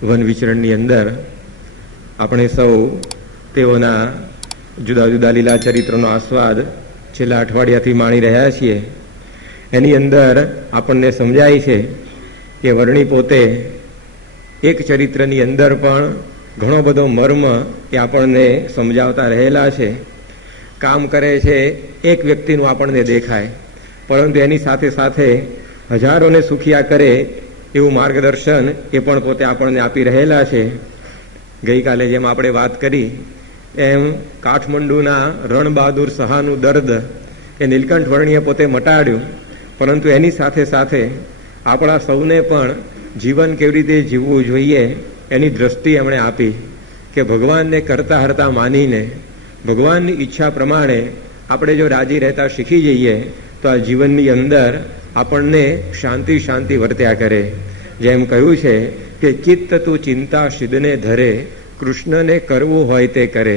One વિચરણની અંદર આપણે સૌ તેઓના જુદા જુદા લીલા ચરિત્રનો આસ્વાદ છેલ્લા અઠવાડિયાથી માણી રહ્યા છીએ. એની અંદર આપણને સમજાય છે કે વર્ણી પોતે એક ચરિત્રની અંદર પણ ઘણો બધો મર્મ એ આપણને સમજાવતા રહેલા છે. કામ કરે છે એક વ્યક્તિનું આપણને દેખાય, પરંતુ એની સાથે સાથે હજારોને સુખિયા કરે એવું માર્ગદર્શન એ પણ પોતે આપણને આપી રહેલા છે. ગઈકાલે જેમ આપણે વાત કરી એમ કાઠમંડુના રણબહાદુર શાહનું દર્દ એ નીલકંઠ વર્ણીએ પોતે મટાડ્યું, પરંતુ એની સાથે સાથે આપણા સૌને પણ જીવન કેવી રીતે જીવવું જોઈએ એની દ્રષ્ટિ એમણે આપી કે ભગવાનને કરતા હરતા માનીને ભગવાનની ઈચ્છા પ્રમાણે આપણે જો રાજી રહેતા શીખી જઈએ તો આ જીવનની અંદર આપણને શાંતિ શાંતિ વર્ત્યા કરે. જેમ કહ્યું છે કે ચિત્ત તું ચિંતા સિદ્ધને ધરે, કૃષ્ણને કરવું હોય તે કરે.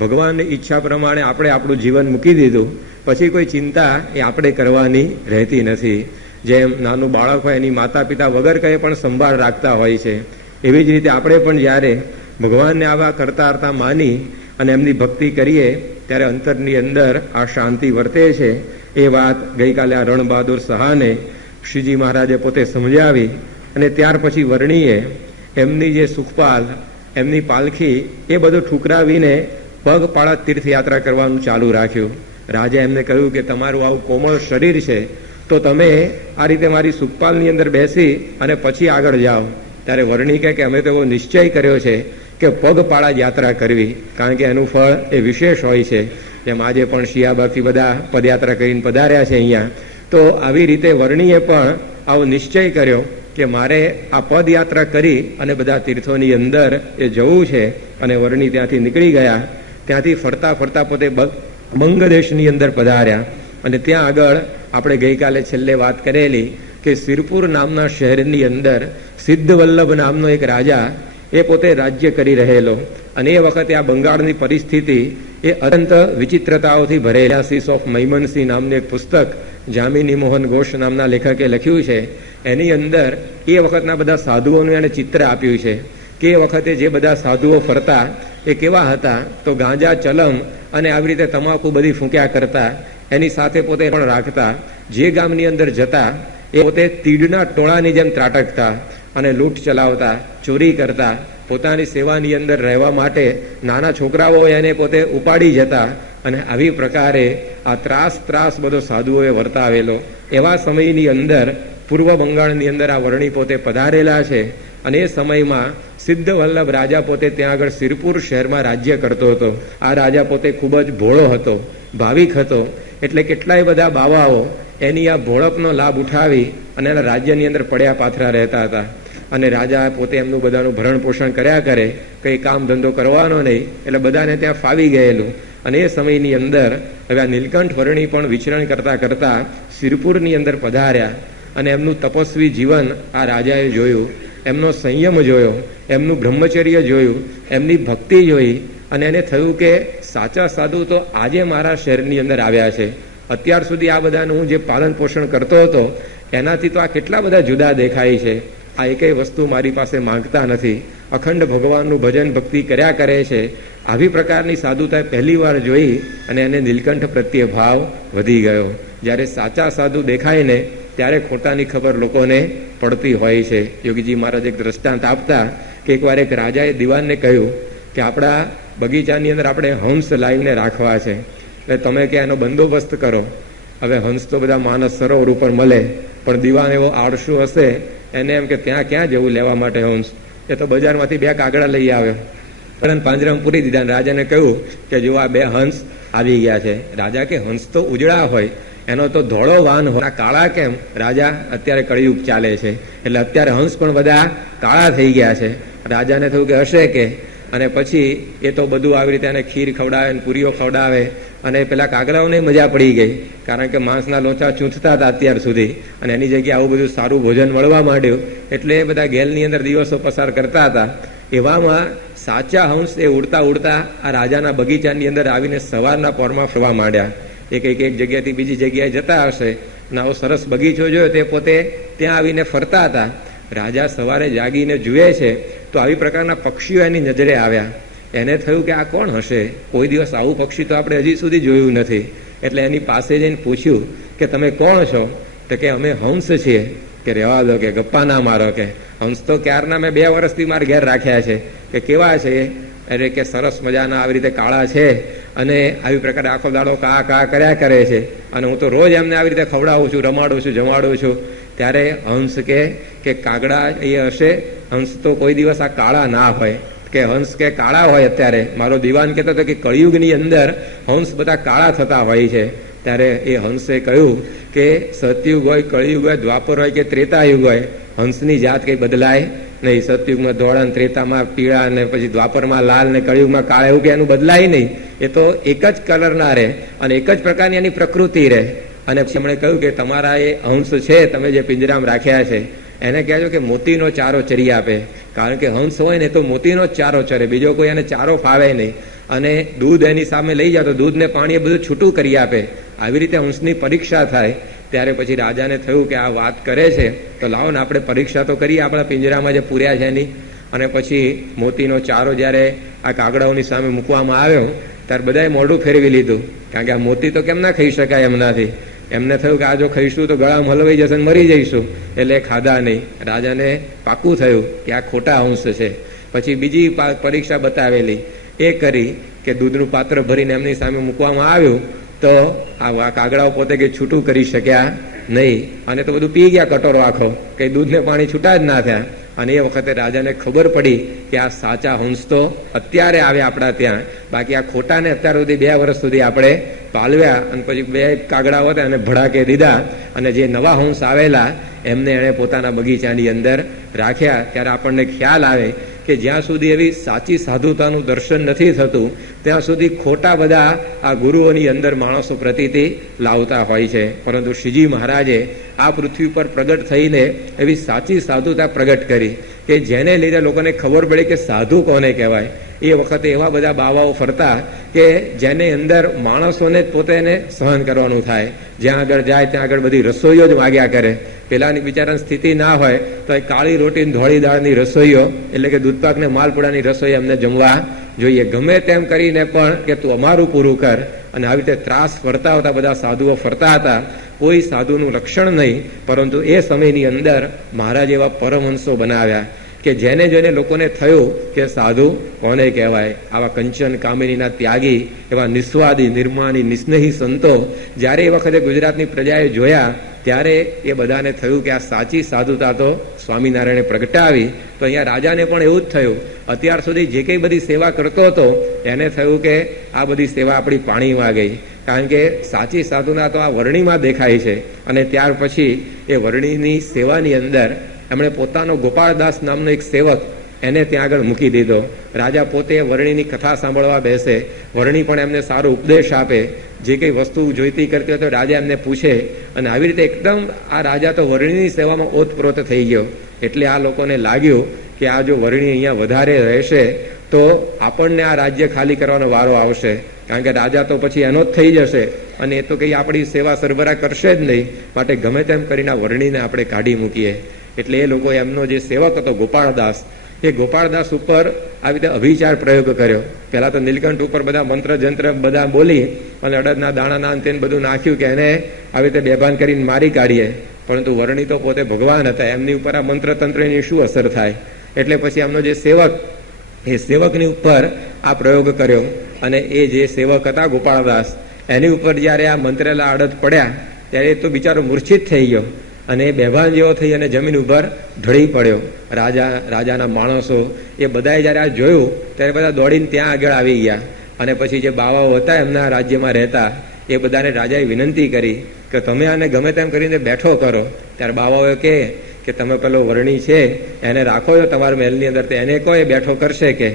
ભગવાનની ઈચ્છા પ્રમાણે આપણે આપણું જીવન મૂકી દીધું પછી કોઈ ચિંતા એ આપણે કરવાની રહેતી નથી. જેમ નાનું બાળક હોય એની માતા પિતા વગર કંઈ પણ સંભાળ રાખતા હોય છે, એવી જ રીતે આપણે પણ જ્યારે ભગવાનને આવા કરતા હરતા માની અને એમની ભક્તિ કરીએ ત્યારે અંતરની અંદર આ શાંતિ વર્તે છે. એ વાત ગઈકાલે આ રણબહાદુર શાહને શ્રીજી મહારાજે પોતે સમજાવી અને ત્યાર પછી વર્ણીએ એમની જે સુખપાલ એમની પાલખી એ બધું ઠુકરાવીને પગપાળા તીર્થયાત્રા કરવાનું ચાલુ રાખ્યું. રાજા એમને કહ્યું કે તમારું આવું કોમળ શરીર છે તો તમે આ રીતે મારી સુખપાલની અંદર બેસી અને પછી આગળ જાઓ. ત્યારે વર્ણી કહે કે અમે તો એવો નિશ્ચય કર્યો છે કે પગપાળા યાત્રા કરવી, કારણ કે એનું ફળ એ વિશેષ હોય છે. જેમ આજે પણ શિયાબાગથી બધા પદયાત્રા કરીને પધાર્યા છે અહીંયા, તો આવી રીતે વર્ણીએ પણ આવો નિશ્ચય કર્યો કે મારે આ પદયાત્રા કરી અને બધા તીર્થોની અંદર એ જવું છે. અને વર્ણી ત્યાંથી નીકળી ગયા. ત્યાંથી ફરતા ફરતા પોતે બંગદેશની અંદર પધાર્યા અને ત્યાં આગળ આપણે ગઈકાલે છેલ્લે વાત કરેલી કે સિરપુર નામના શહેરની અંદર સિદ્ધવલ્લભ નામનો એક રાજા એ પોતે રાજ્ય કરી રહેલો. અને એ વખતે આ બંગાળની પરિસ્થિતિ એ અત્યંત વિચિત્રતાઓથી ભરેલા. ઓફ મૈમનસિંહ નામનું એક પુસ્તક જામિની મોહન ઘોષ નામના લેખકે લખ્યું છે. એની અંદર એ વખતના બધા સાધુઓનું એને ચિત્ર આપ્યું છે કે એ વખતે જે બધા સાધુઓ ફરતા એ કેવા હતા. તો ગાંજા, ચલમ અને આવી રીતે તમાકુ બધી ફૂંક્યા કરતા, એની સાથે પોતે પણ રાખતા. જે ગામની અંદર જતા એ પોતે તીડના ટોળાની જેમ ત્રાટકતા અને લૂંટ ચલાવતા, ચોરી કરતા. પોતાની સેવાની અંદર રહેવા માટે નાના છોકરાઓ એને પોતે ઉપાડી જતા. અને આવી પ્રકારે આ ત્રાસ બધો સાધુઓએ વર્તાવેલો. એવા સમયની અંદર પૂર્વ બંગાળની અંદર આ વર્ણી પોતે પધારેલા છે. અને એ સમયમાં સિદ્ધવલ્લભ રાજા પોતે ત્યાં આગળ સિરપુર શહેરમાં રાજ્ય કરતો હતો. આ રાજા પોતે ખૂબ જ ભોળો હતો, ભાવિક હતો. એટલે કેટલાય બધા બાવાઓ એની આ ભોળપનો લાભ ઉઠાવી અને એના રાજ્યની અંદર પડ્યા પાથરા રહેતા હતા. અને રાજા પોતે એમનું બધાનું ભરણ પોષણ કર્યા કરે, કંઈ કામ ધંધો કરવાનો નહીં, એટલે બધાને ત્યાં ફાવી ગયેલું. અને એ સમયની અંદર હવે આ નીલકંઠ વર્ણી પણ વિચરણ કરતા કરતા સિરપુરની અંદર પધાર્યા. અને એમનું તપસ્વી જીવન આ રાજાએ જોયું, એમનો સંયમ જોયો, એમનું બ્રહ્મચર્ય જોયું, એમની ભક્તિ જોઈ. અને એને થયું કે સાચા સાધુ તો આજે મારા શહેરની અંદર આવ્યા છે. અત્યાર સુધી આ બધાનું હું જે પાલન પોષણ કરતો હતો એનાથી તો આ કેટલા બધા જુદા દેખાય છે. આ એકેય વસ્તુ મારી પાસે માંગતા નથી, અખંડ ભગવાનનું ભજન ભક્તિ કર્યા કરે છે. આવી પ્રકારની સાધુતા પહેલી વાર જોઈ અને એને નીલકંઠ પ્રત્યે ભાવ વધી ગયો. જ્યારે સાચા સાધુ દેખાય ને ત્યારે ખોટાની ખબર લોકોને પડતી હોય છે. યોગીજી મહારાજ એક દ્રષ્ટાંત આપતા કે એકવાર એક રાજાએ દિવાનને કહ્યું કે આપણા બગીચાની અંદર આપણે હંસ લાવીને રાખવા છે, એટલે તમે કે એનો બંદોબસ્ત કરો. હવે હંસ તો બધા માનસ સરોવર ઉપર મળે, પણ દિવાન એવો આળસુ હશે, એને એમ કે ત્યાં ક્યાં જવું લેવા માટે હંસ. એ તો બજારમાંથી 2 કાગડા લઈ આવ્યો અને પાંજરામાં પૂરી દીધા. રાજાને કહ્યું કે જો આ 2 હંસ આવી ગયા છે. રાજા કે હંસ તો ઉજળા હોય, એનો તો ધોળો વાન હોય, કાળા કેમ? રાજા અત્યારે કળિયુગ ચાલે છે એટલે અત્યારે હંસ પણ બધા કાળા થઈ ગયા છે. રાજાને થયું કે હશે કે. અને પછી એ તો બધું આવી રીતે એને ખીર ખવડાવે ને પૂરીઓ ખવડાવે. અને પેલા કાગડાઓને મજા પડી ગઈ, કારણ કે માંસના લોચા ચૂંથતા હતા અત્યાર સુધી, અને એની જગ્યાએ આવું બધું સારું ભોજન મળવા માંડ્યું. એટલે એ બધા ગેલની અંદર દિવસો પસાર કરતા હતા. એવામાં સાચા હંસ એ ઉડતા ઉડતા આ રાજાના બગીચાની અંદર આવીને સવારના પોરમાં ફરવા માંડ્યા. એક જગ્યાથી બીજી જગ્યાએ જતા હશે અને આવો સરસ બગીચો જોયો તે પોતે ત્યાં આવીને ફરતા હતા. રાજા સવારે જાગીને જુએ છે તો આવી પ્રકારના પક્ષીઓ એની નજરે આવ્યા. એને થયું કે આ કોણ હશે, કોઈ દિવસ આવું પક્ષી તો આપણે હજી સુધી જોયું નથી. એટલે એની પાસે જઈને પૂછ્યું કે તમે કોણ છો? તો કે અમે હંસ છીએ. કે રહેવા દો, કે ગપ્પા ના મારો, કે હંસ તો ક્યારના મેં 2 વર્ષથી મારા ઘેર રાખ્યા છે. કે કેવા છે? અરે કે સરસ મજાના આવી રીતે કાળા છે અને આવી પ્રકારે આખો દાડો કા કા કર્યા કરે છે અને હું તો રોજ એમને આવી રીતે ખવડાવું છું, રમાડું છું, જમાડું છું. ત્યારે હંસ કે કાગડા એ હશે, હંસ તો કોઈ દિવસ આ કાળા ના હોય. કે હંસ કે કાળા હોય. અત્યારે મારો દીવાન કહેતો હતો કે કળિયુગની અંદર હંસ બધા કાળા થતા હોય છે. ત્યારે એ હંસે કહ્યું કે સતયુગ હોય, કળિયુગ હોય, દ્વાપર હોય કે ત્રેતાયુગ હોય, હંસની જાત કઈ બદલાય નહીં. સતયુગમાં ધોળા, ત્રેતામાં પીળા, ને પછી દ્વાપરમાં લાલ, ને કળિયુગમાં કાળા, એવું કે એનું બદલાય નહીં. એ તો એક જ કલરના રહે અને એક જ પ્રકારની એની પ્રકૃતિ રહે. અને એમણે કહ્યું કે તમારા એ હંસ છે, તમે જે પિંજરામાં રાખ્યા છે, એને કહેજો કે મોતીનો ચારો ચરી આપે. કારણ કે હંસ હોય ને તો મોતીનો જ ચારો ચરે, બીજો કોઈ એને ચારો ફાવે નહીં. અને દૂધ એની સામે લઈ જાવ તો દૂધ ને પાણી એ બધું છૂટું કરી આપે. આવી રીતે હંસની પરીક્ષા થાય. ત્યારે પછી રાજાને થયું કે આ વાત કરે છે તો લાવો ને આપણે પરીક્ષા તો કરીએ આપણા પિંજરામાં જે પૂર્યા છે એની. અને પછી મોતીનો ચારો જ્યારે આ કાગડાઓની સામે મૂકવામાં આવ્યો ત્યારે બધાએ મોઢું ફેરવી લીધું. કારણ કે આ મોતી તો કેમ ના ખાઈ શકાય એમનાથી. એમને થયું કે આ જો ખાઈશું તો ગળામાં હલવાઈ જશે, મરી જઈશું. એટલે ખાધા નહીં. રાજાને પાકું થયું કે આ ખોટા હંસ છે. પછી બીજી પરીક્ષા બતાવેલી એ કરી કે દૂધનું પાત્ર ભરીને એમની સામે મૂકવામાં આવ્યું તો આ કાગડાઓ પોતે કે છૂટું કરી શક્યા નહીં અને તો બધું પી ગયા કટોરો આખો, કઈ દૂધને પાણી છૂટા જ ના થયા. અને એ વખતે રાજાને ખબર પડી કે આ સાચા હંસ તો અત્યારે આવ્યા આપણા ત્યાં, બાકી આ ખોટાને અત્યાર સુધી 2 વર્ષ સુધી આપણે પાલવ્યા અને પછી 2 કાગડાઓ હતા અને ભડાકે દીધા. અને જે નવા હંસ આવેલા એમને એણે પોતાના બગીચાની અંદર રાખ્યા. ત્યારે આપણને ખ્યાલ આવે કે જ્યાં સુધી એવી સાચી સાધુતાનું દર્શન નથી થતું ત્યાં સુધી ખોટા બધા આ ગુરુઓની અંદર માણસો પ્રતીતિ લાવતા હોય છે. પરંતુ શ્રીજી મહારાજે આ પૃથ્વી પર પ્રગટ થઈને એવી સાચી સાધુતા પ્રગટ કરી કે જેને લીધે લોકોને ખબર પડી કે સાધુ કોને કહેવાય. એ વખતે એવા બધા બાવાઓ ફરતા કે જેની અંદર માણસોને જ પોતે એને સહન કરવાનું થાય. જ્યાં આગળ જાય ત્યાં આગળ બધી રસોઈઓ જ માગ્યા કરે. પેલાની બિચારાની સ્થિતિ ના હોય તો એ કાળી રોટી ધોળી દાળની રસોઈઓ, એટલે કે દૂધપાક ને માલપુડાની રસોઈ એમને જમવા જોઈએ. ગમે તેમ કરીને પણ કે તું અમારું પૂરું કર. અને આવી રીતે ત્રાસ ફરતા હતા બધા સાધુઓ ફરતા હતા. કોઈ સાધુનું લક્ષણ નહીં, પરંતુ એ સમયની અંદર મહારાજ એવા પરમહંસો બનાવ્યા કે જેને જોઈને લોકોને થયું કે સાધુ કોને કહેવાય. આવા કંચન કામિનીના ત્યાગી, એવા નિસ્વાદી, નિર્માની, નિસ્નેહી સંતો જ્યારે એ વખતે ગુજરાતની પ્રજાએ જોયા ત્યારે એ બધાને થયું કે આ સાચી સાધુતા તો સ્વામિનારાયણે પ્રગટાવી. તો અહીંયા રાજાને પણ એવું જ થયું. અત્યાર સુધી જે કંઈ બધી સેવા કરતો હતો એને થયું કે આ બધી સેવા આપણી પાણીમાં ગઈ. કારણ કે સાચી સાધુતા તો આ વર્ણીમાં દેખાય છે. અને ત્યાર પછી એ વર્ણીની સેવાની અંદર એમણે પોતાનો ગોપાળદાસ નામનો એક સેવક એને ત્યાં આગળ મૂકી દીધો. રાજા પોતે વર્ણીની કથા સાંભળવા બેસે, વર્ણી પણ એમને સારો ઉપદેશ આપે. જે કંઈ વસ્તુ જોઈતી કરતી હોય તો રાજા એમને પૂછે. અને આવી રીતે એકદમ આ રાજા તો વર્ણીની સેવામાં ઓતપ્રોત થઈ ગયો. એટલે આ લોકોને લાગ્યું કે આ જો વર્ણી અહીંયા વધારે રહેશે તો આપણને આ રાજ્ય ખાલી કરવાનો વારો આવશે. કારણ કે રાજા તો પછી એનો જ થઈ જશે અને એ તો કંઈ આપણી સેવા સરભરા કરશે જ નહીં. માટે ગમે તેમ કરીને આ વર્ણીને આપણે કાઢી મૂકીએ. એટલે એ લોકો એમનો જે સેવક હતો ગોપાળદાસ, એ ગોપાળદાસ ઉપર આવી રીતે અભિચાર પ્રયોગ કર્યો. પહેલા તો નીલકંઠ ઉપર બધા મંત્ર જંત્ર બધા બોલી અને અડદના દાણાના અંતે બધું નાખ્યું કે એને આવી રીતે બેભાન કરીને મારી કાઢીએ. પરંતુ વર્ણી તો પોતે ભગવાન હતા, એમની ઉપર આ મંત્ર તંત્રની શું અસર થાય. એટલે પછી એમનો જે સેવક, એ સેવકની ઉપર આ પ્રયોગ કર્યો. અને એ જે સેવક હતા ગોપાળદાસ, એની ઉપર જયારે આ મંત્રેલા અડદ પડ્યા ત્યારે એ તો બિચારો મૂર્છિત થઈ ગયો અને બેભાન જેવો થઈ અને જમીન ઉપર ઢળી પડ્યો. રાજાના માણસો એ બધાએ જયારે આ જોયું ત્યારે બધા દોડીને ત્યાં આગળ આવી ગયા. અને પછી જે બાવાઓ હતા એમના રાજ્યમાં રહેતા એ બધાને રાજાએ વિનંતી કરી કે તમે આને ગમે તેમ કરીને બેઠો કરો. ત્યારે બાવાઓએ કે તમે પેલો વર્ણી છે એને રાખો છો તમારા મહેલની અંદર, તો એને કહો એ બેઠો કરશે. કે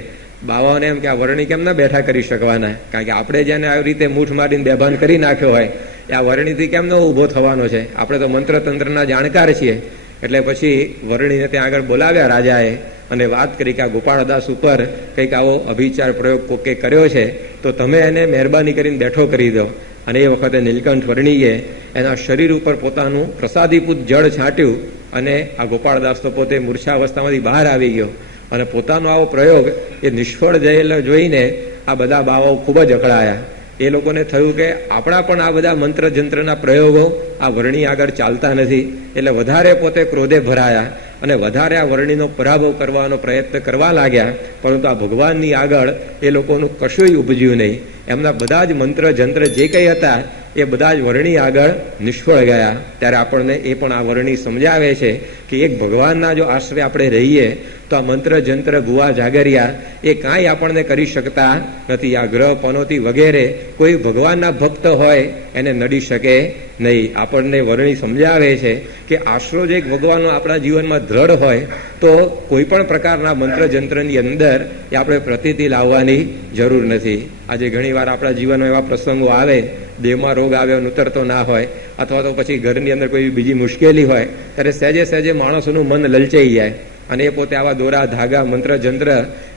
બાવાઓને એમ કે આ વર્ણી કેમ ના બેઠા કરી શકવાના, કારણ કે આપણે જેને આવી રીતે મૂઠ મારીને બેભાન કરી નાખ્યો હોય એ આ વર્ણીથી કેમ ન ઊભો થવાનો છે. આપણે તો મંત્ર તંત્રના જાણકાર છીએ. એટલે પછી વર્ણીને ત્યાં આગળ બોલાવ્યા રાજાએ અને વાત કરી કે આ ગોપાળદાસ ઉપર કંઈક આવો અભિચાર પ્રયોગ કોકે કર્યો છે, તો તમે એને મહેરબાની કરીને બેઠો કરી દો. અને એ વખતે નીલકંઠ વર્ણીએ એના શરીર ઉપર પોતાનું પ્રસાદીપૂત જળ છાંટ્યું અને આ ગોપાળદાસ તો પોતે મૂર્છા અવસ્થામાંથી બહાર આવી ગયો. અને પોતાનો આવો પ્રયોગ એ નિષ્ફળ જયેલો જોઈને આ બધા બાવાઓ ખૂબ જ અકળાયા. એ લોકોને થયું કે આપણા પણ આ બધા મંત્ર જંત્રના પ્રયોગો આ વર્ણી આગળ ચાલતા નથી, એટલે વધારે પોતે ક્રોધે ભરાયા અને વધારે આ વર્ણીનો પરાભવ કરવાનો પ્રયત્ન કરવા લાગ્યા. પરંતુ આ ભગવાનની આગળ એ લોકોનું કશુંય ઉપજ્યું નહીં. એમના બધા જ મંત્ર જંત્ર જે કંઈ હતા એ બધા જ વર્ણી આગળ નિષ્ફળ ગયા. ત્યારે આપણને એ પણ આ વર્ણી સમજાવે છે કે એક ભગવાનના જો આશ્રય આપણે રહીએ તો આ મંત્ર જંત્ર ભુવા જાગરિયા એ કાંઈ આપણને કરી શકતા નથી. આ ગ્રહ પનોતી વગેરે કોઈ ભગવાનના ભક્ત હોય એને નડી શકે નહીં. આપણને વર્ણી સમજાવે છે કે આશરો જે ભગવાનનો આપણા જીવનમાં દ્રઢ હોય તો કોઈ પણ પ્રકારના મંત્ર જંત્રની અંદર એ આપણે પ્રતીતિ લાવવાની જરૂર નથી. આજે ઘણીવાર આપણા જીવનમાં એવા પ્રસંગો આવે, દેહમાં રોગ આવ્યો ઉતરતો ના હોય, અથવા તો પછી ઘરની અંદર કોઈ બીજી મુશ્કેલી હોય, ત્યારે સહેજે સહેજે માણસોનું મન લલચાઈ જાય અને એ પોતે આવા દોરા ધાગા મંત્ર જંત્ર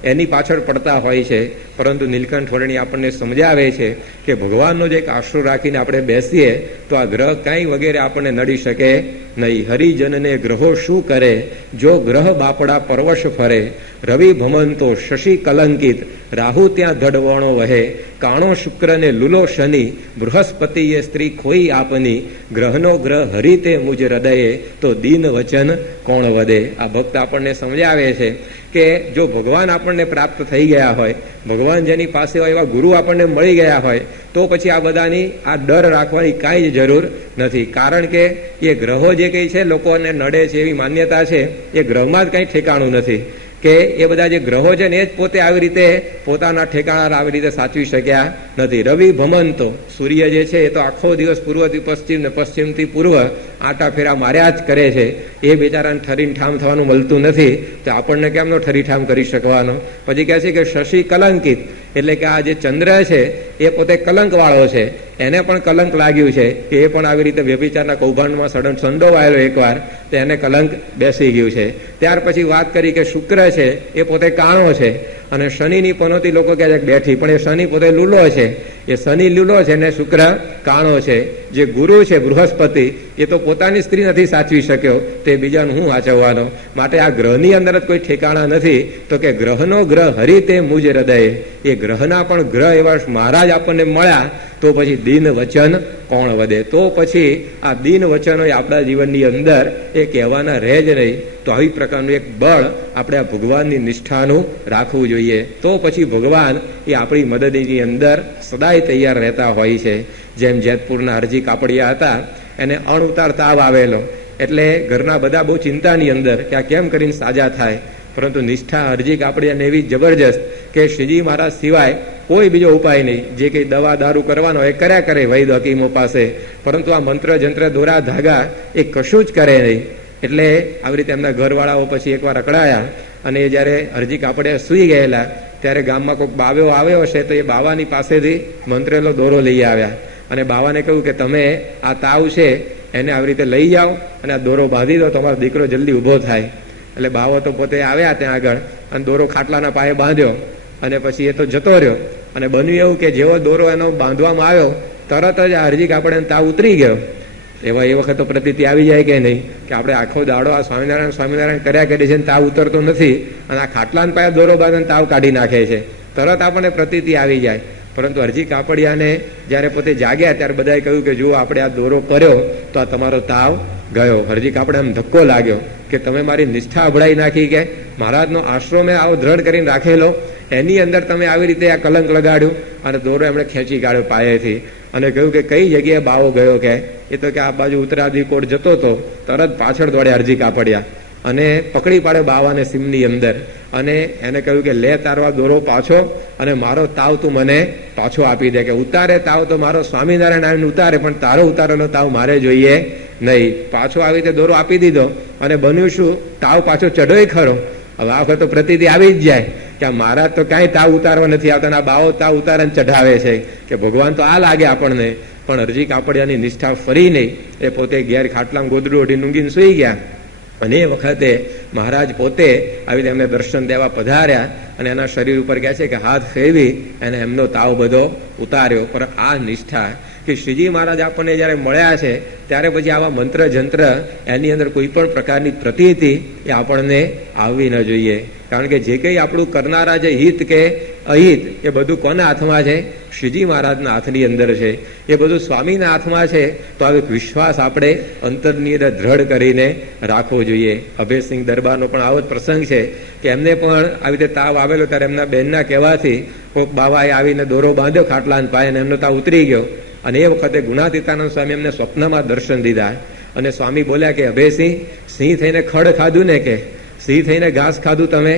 એની પાછળ પડતા હોય છે. પરંતુ નીલકંઠ વર્ણી આપણને સમજાવે છે કે ભગવાનનો જે એક આશરો રાખીને આપણે બેસીએ તો આ ગ્રહ કાંઈ વગેરે આપણને નડી શકે નહીં. હરિજનને ગ્રહો શું કરે, જો ગ્રહ બાપડા પરવશ ફરે. રવિ ભમંતો શશી કલંકિત, રાહુ ત્યાં ધડવણો વહે. કાણો શુક્રને લુલો શનિ, બૃહસ્પતિએ સ્ત્રી ખોઈ આપની. ગ્રહનો ગ્રહ હરિતે મુજ હૃદયે, તો દીન વચન કોણ વધે. આ ભક્ત આપણને સમજાવે છે કે જો ભગવાન આપણને પ્રાપ્ત થઈ ગયા હોય, ભગવાન જેની પાસે હોય એવા ગુરુ આપણને મળી ગયા હોય, તો પછી આ બધાની આ ડર રાખવાની કાંઈ જ જરૂર નથી. કારણ કે એ ગ્રહો જે કંઈ છે લોકોને નડે છે એવી માન્યતા છે, એ ગ્રહમાં જ કંઈ ઠેકાણું નથી. કે એ બધા જે ગ્રહો છે ને એ જ પોતે આવી રીતે પોતાના ઠેકાણા આવી રીતે સાચવી શક્યા નથી. રવિ ભમંતો, સૂર્ય જે છે એ તો આખો દિવસ પૂર્વથી પશ્ચિમ ને પશ્ચિમથી પૂર્વ આટા ફેરા માર્યા જ કરે છે. એ બિચારાને ઠરીને ઠામ થવાનું મળતું નથી, તો આપણને કેમનો ઠરીઠામ કરી શકવાનો. પછી કહે છે કે શશી કલંકિત, એટલે કે આ જે ચંદ્ર છે એ પોતે કલંક વાળો છે, એને પણ કલંક લાગ્યું છે કે એ પણ આવી રીતે વ્યભિચારના કૌભાંડમાં સંડોવાયેલો એકવાર, તો એને કલંક બેસી ગયું છે. ત્યાર પછી વાત કરી કે શુક્ર છે એ પોતે કાણો છે અને શનિની પનોતી લોકો કહે છે બેઠી, પણ એ શનિ પોતે લૂલો છે. એ શનિ લૂલો છે ને શુક્ર કાણો છે. જે ગુરુ છે બૃહસ્પતિ એ તો પોતાની સ્ત્રી નથી સાચવી શક્યો, તે બીજાનું હું વાંચવવાનો. માટે આ ગ્રહની અંદર જ કોઈ ઠેકાણા નથી. તો કે ગ્રહનો ગ્રહ હરિ તે મુજ હૃદયે, એ ગ્રહના પણ ગ્રહ એવા મહારાજ આપણને મળ્યા તો પછી દીન વચન કોણ વધે. તો પછી આ દીન વચનો આપણા જીવનની અંદર એ કહેવાના રહે જ નહીં. તો આવી પ્રકારનું એક બળ આપણે આ ભગવાનની નિષ્ઠાનું રાખવું જોઈએ. તો પછી ભગવાન એ આપણી મદદની અંદર સદાય તૈયાર રહેતા હોય છે. જેમ જેતપુરના અરજી કાપડિયા હતા, એને અણઉતાર તાવ આવેલો, એટલે ઘરના બધા બહુ ચિંતાની અંદર કે આ કેમ કરીને સાજા થાય. પરંતુ નિષ્ઠા અરજી કાપડિયાને એવી જબરજસ્ત કે શ્રીજી મહારાજ સિવાય કોઈ બીજો ઉપાય નહીં. જે કંઈ દવા દારૂ કરવાનો એ કર્યા કરે વૈદ હકીમો પાસે, પરંતુ આ મંત્ર જંત્ર દોરા ધાગા એ કશું જ કરે નહીં. એટલે આવી રીતે એમના ઘરવાળાઓ પછી એકવાર અકળાયા અને એ જ્યારે અરજી કાપડિયા સૂઈ ગયેલા ત્યારે ગામમાં કોઈક બાવ્યો આવ્યો હશે, તો એ બાવાની પાસેથી મંત્રેલો દોરો લઈ આવ્યા અને બાવાને કહ્યું કે તમે આ તાવ છે એને આવી રીતે લઈ જાઓ અને આ દોરો બાંધી દો, તમારો દીકરો જલ્દી ઊભો થાય. એટલે બાવો તો પોતે આવ્યા ત્યાં આગળ અને દોરો ખાટલાના પાયે બાંધ્યો અને પછી એ તો જતો રહ્યો. અને બન્યું એવું કે જેવો દોરો એનો બાંધવામાં આવ્યો તરત જ આ અરજી કાપડિયાનો તાવ ઉતરી ગયો. એવા એ વખત તો પ્રતીતિ આવી જાય કે નહીં કે આપણે આખો દાડો આ સ્વામિનારાયણ કર્યા કરીએ છીએ, તાવ ઉતરતો નથી અને આ ખાટલાના પાયે દોરો બાંધીને તાવ કાઢી નાખે છે, તરત આપણને પ્રતીતિ આવી જાય. પરંતુ અરજી કાપડિયાને જ્યારે પોતે જાગ્યા ત્યારે બધાએ કહ્યું કે જો આપણે આ દોરો કર્યો તો આ તમારો તાવ ગયો. અરજી કાપડિયાને ધક્કો લાગ્યો કે તમે મારી નિષ્ઠા અભડાઈ નાખી, કે મહારાજનો આશરો મેં આવો દ્રઢ કરીને રાખેલો, એની અંદર તમે આવી રીતે આ કલંક લગાડ્યું અને દોરો એમણે ખેંચી કાઢ્યો પાયેથી. અને કહ્યું કે કઈ જગ્યાએ બાવો ગયો, કે એ તો કે આ બાજુ ઉત્તરાદી કોટ જતો હતો, તરત પાછળ દોડે અરજી કાપડિયા અને પકડી પાડે બાવાને સીમની અંદર અને એને કહ્યું કે લે તારો દોરો પાછો અને મારો તાવ તું મને પાછો આપી દે. કે ઉતારે તાવ તો મારો સ્વામિનારાયણ આવીને ઉતારે, પણ તારો ઉતારેલો તાવ મારે જોઈએ નહીં. પાછો આવી રીતે દોરો આપી દીધો અને બન્યું શું, તાવ પાછો ચઢોય ખરો. હવે આ વખત તો પ્રતીતિ આવી જ જાય કે મહારાજ તો કાંઈ તાવ ઉતારવા નથી આવતા, આ બાવો તાવ ઉતારે ચઢાવે છે કે ભગવાન તો આ લાગે આપણને. પણ અરજી કાપડિયાની નિષ્ઠા ફરી નહીં. એ પોતે ઘેર ખાટલામાં ગોદડું ઓઢી ઊંઘીને સૂઈ ગયા અને એ વખતે મહારાજ પોતે આવી રીતે એમને દર્શન દેવા પધાર્યા અને એના શરીર ઉપર કહે છે કે હાથ ફેરવી એને એમનો તાવ બધો ઉતાર્યો. પણ આ નિષ્ઠા કે શ્રીજી મહારાજ આપણને જ્યારે મળ્યા છે ત્યારે પછી આવા મંત્ર જંત્ર એની અંદર કોઈ પણ પ્રકારની પ્રતીતિ એ આપણને આવવી ન જોઈએ. કારણ કે જે કંઈ આપણું કરનારા જે હિત કે અહિત એ બધું કોના હાથમાં છે? શ્રીજી મહારાજના હાથની અંદર છે. એ બધું સ્વામીના હાથમાં છે. તો આ એક વિશ્વાસ આપણે અંતરની અંદર દ્રઢ કરીને રાખવો જોઈએ. અભયસિંહ દરબારનો પણ આવો જ પ્રસંગ છે કે એમને પણ આવી રીતે તાવ આવેલો ત્યારે એમના બહેનના કહેવાથી કોઈક બાવાએ આવીને દોરો બાંધ્યો ખાટલાને પાય અને એમનો તાવ ઉતરી ગયો. અને એ વખતે ગુણાતીતાનંદ સ્વામી એમને સ્વપ્નમાં દર્શન દીધા અને સ્વામી બોલ્યા કે અભયસિંહ, સિંહ થઈને ખડ ખાધું ને, કે સિંહ થઈને ઘાસ ખાધું તમે?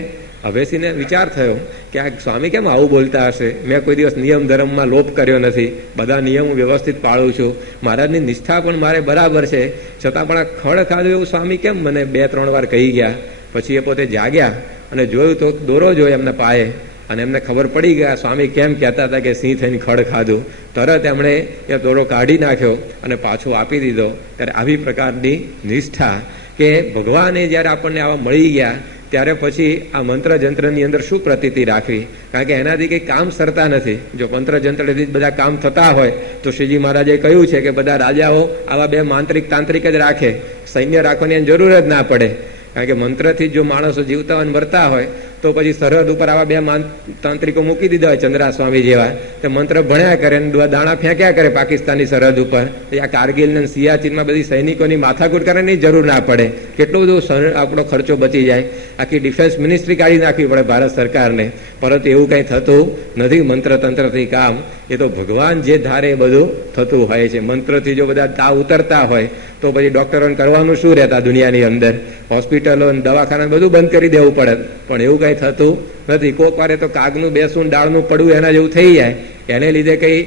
અભયસિંહને વિચાર થયો કે આ સ્વામી કેમ આવું બોલતા હશે? મેં કોઈ દિવસ નિયમ ધર્મમાં લોપ કર્યો નથી, બધા નિયમો વ્યવસ્થિત પાળું છું, મહારાજની નિષ્ઠા પણ મારે બરાબર છે, છતાં પણ આ ખડ ખાધું એવું સ્વામી કેમ મને 2-3 વાર કહી ગયા? પછી એ પોતે જાગ્યા અને જોયું તો દોરો જોયો એમને પાયે અને એમને ખબર પડી ગયા સ્વામી કેમ કહેતા હતા કે સિંહ થઈને ખડ ખાધું. તરત એમણે એ દોરો કાઢી નાખ્યો અને પાછો આપી દીધો. ત્યારે આવી પ્રકારની નિષ્ઠા કે ભગવાને જ્યારે આપણને આવા મળી ગયા ત્યારે પછી આ મંત્ર જંત્રની અંદર શું પ્રતીતિ રાખવી? કારણ કે એનાથી કંઈ કામ સરતા નથી. જો મંત્ર જંત્રથી જ બધા કામ થતા હોય તો શ્રીજી મહારાજે કહ્યું છે કે બધા રાજાઓ આવા 2 માંત્રિક તાંત્રિક જ રાખે, સૈન્ય રાખવાની જરૂર જ ના પડે. કારણ કે મંત્રથી જો માણસો જીવતા હોય મરતા હોય તો પછી સરહદ ઉપર આવા 2 તાંત્રિકો મૂકી દીધા હોય ચંદ્રા સ્વામી જેવા, તે મંત્ર ભણ્યા કરે ને દાણા ફેંક્યા કરે પાકિસ્તાની સરહદ ઉપર. આ કારગિલ ને સિયાચીનમાં બધી સૈનિકોની માથાકૂટ કરવાની જરૂર ના પડે. કેટલો બધો આપણો ખર્ચો બચી જાય. આખી ડિફેન્સ મિનિસ્ટ્રી કાઢી નાખવી પડે ભારત સરકારને. પરંતુ એવું કંઈ થતું નથી મંત્ર તંત્રથી કામ. એ તો ભગવાન જે ધારે એ બધું થતું હોય છે. મંત્રથી જો બધા તાવ ઉતરતા હોય તો પછી ડોક્ટરોને કરવાનું શું રહેતા દુનિયાની અંદર? હોસ્પિટલો દવાખાના બધું બંધ કરી દેવું પડે. પણ એવું કંઈ થતું નથી. કોક વારે તો કાગનું બેસવું ડાળનું પડવું એના જેવું થઈ જાય. એને લીધે કંઈ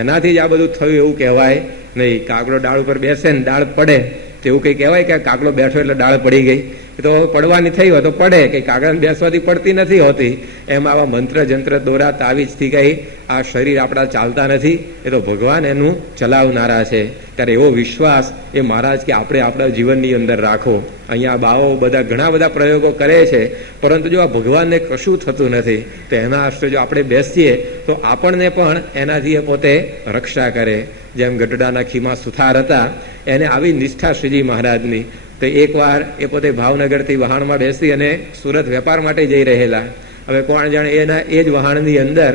એનાથી જ આ બધું થયું એવું કહેવાય નહીં. કાગડો ડાળ ઉપર બેસે ને ડાળ પડે તો એવું કંઈ કહેવાય કે કાગડો બેઠો એટલે ડાળ પડી ગઈ? તો પડવાની થઈ હોય તો પડે, કે કાગળ બેસવાથી પડતી નથી હોતી. એમ આવા મંત્ર જંત્ર દોરા તાવીજથી કઈ આ શરીર આપણા ચાલતા નથી. એ તો ભગવાન એનું ચલાવનારા છે. ત્યારે એવો વિશ્વાસ એ મહારાજ કે આપણે આપણા જીવનની અંદર રાખો. અહીંયા બાવો બધા ઘણા બધા પ્રયોગો કરે છે, પરંતુ જો આ ભગવાનને કશું થતું નથી તો એના આશ્રય જો આપણે બેસીએ તો આપણને પણ એનાથી એ પોતે રક્ષા કરે. જેમ ગઢડાના ખીમા સુથાર હતા, એને આવી નિષ્ઠા શ્રીજી મહારાજની. તો એકવાર એ પોતે ભાવનગરથી વહાણમાં બેસી અને સુરત વેપાર માટે જઈ રહેલા. હવે કોણ જાણે એના એ જ વહાણની અંદર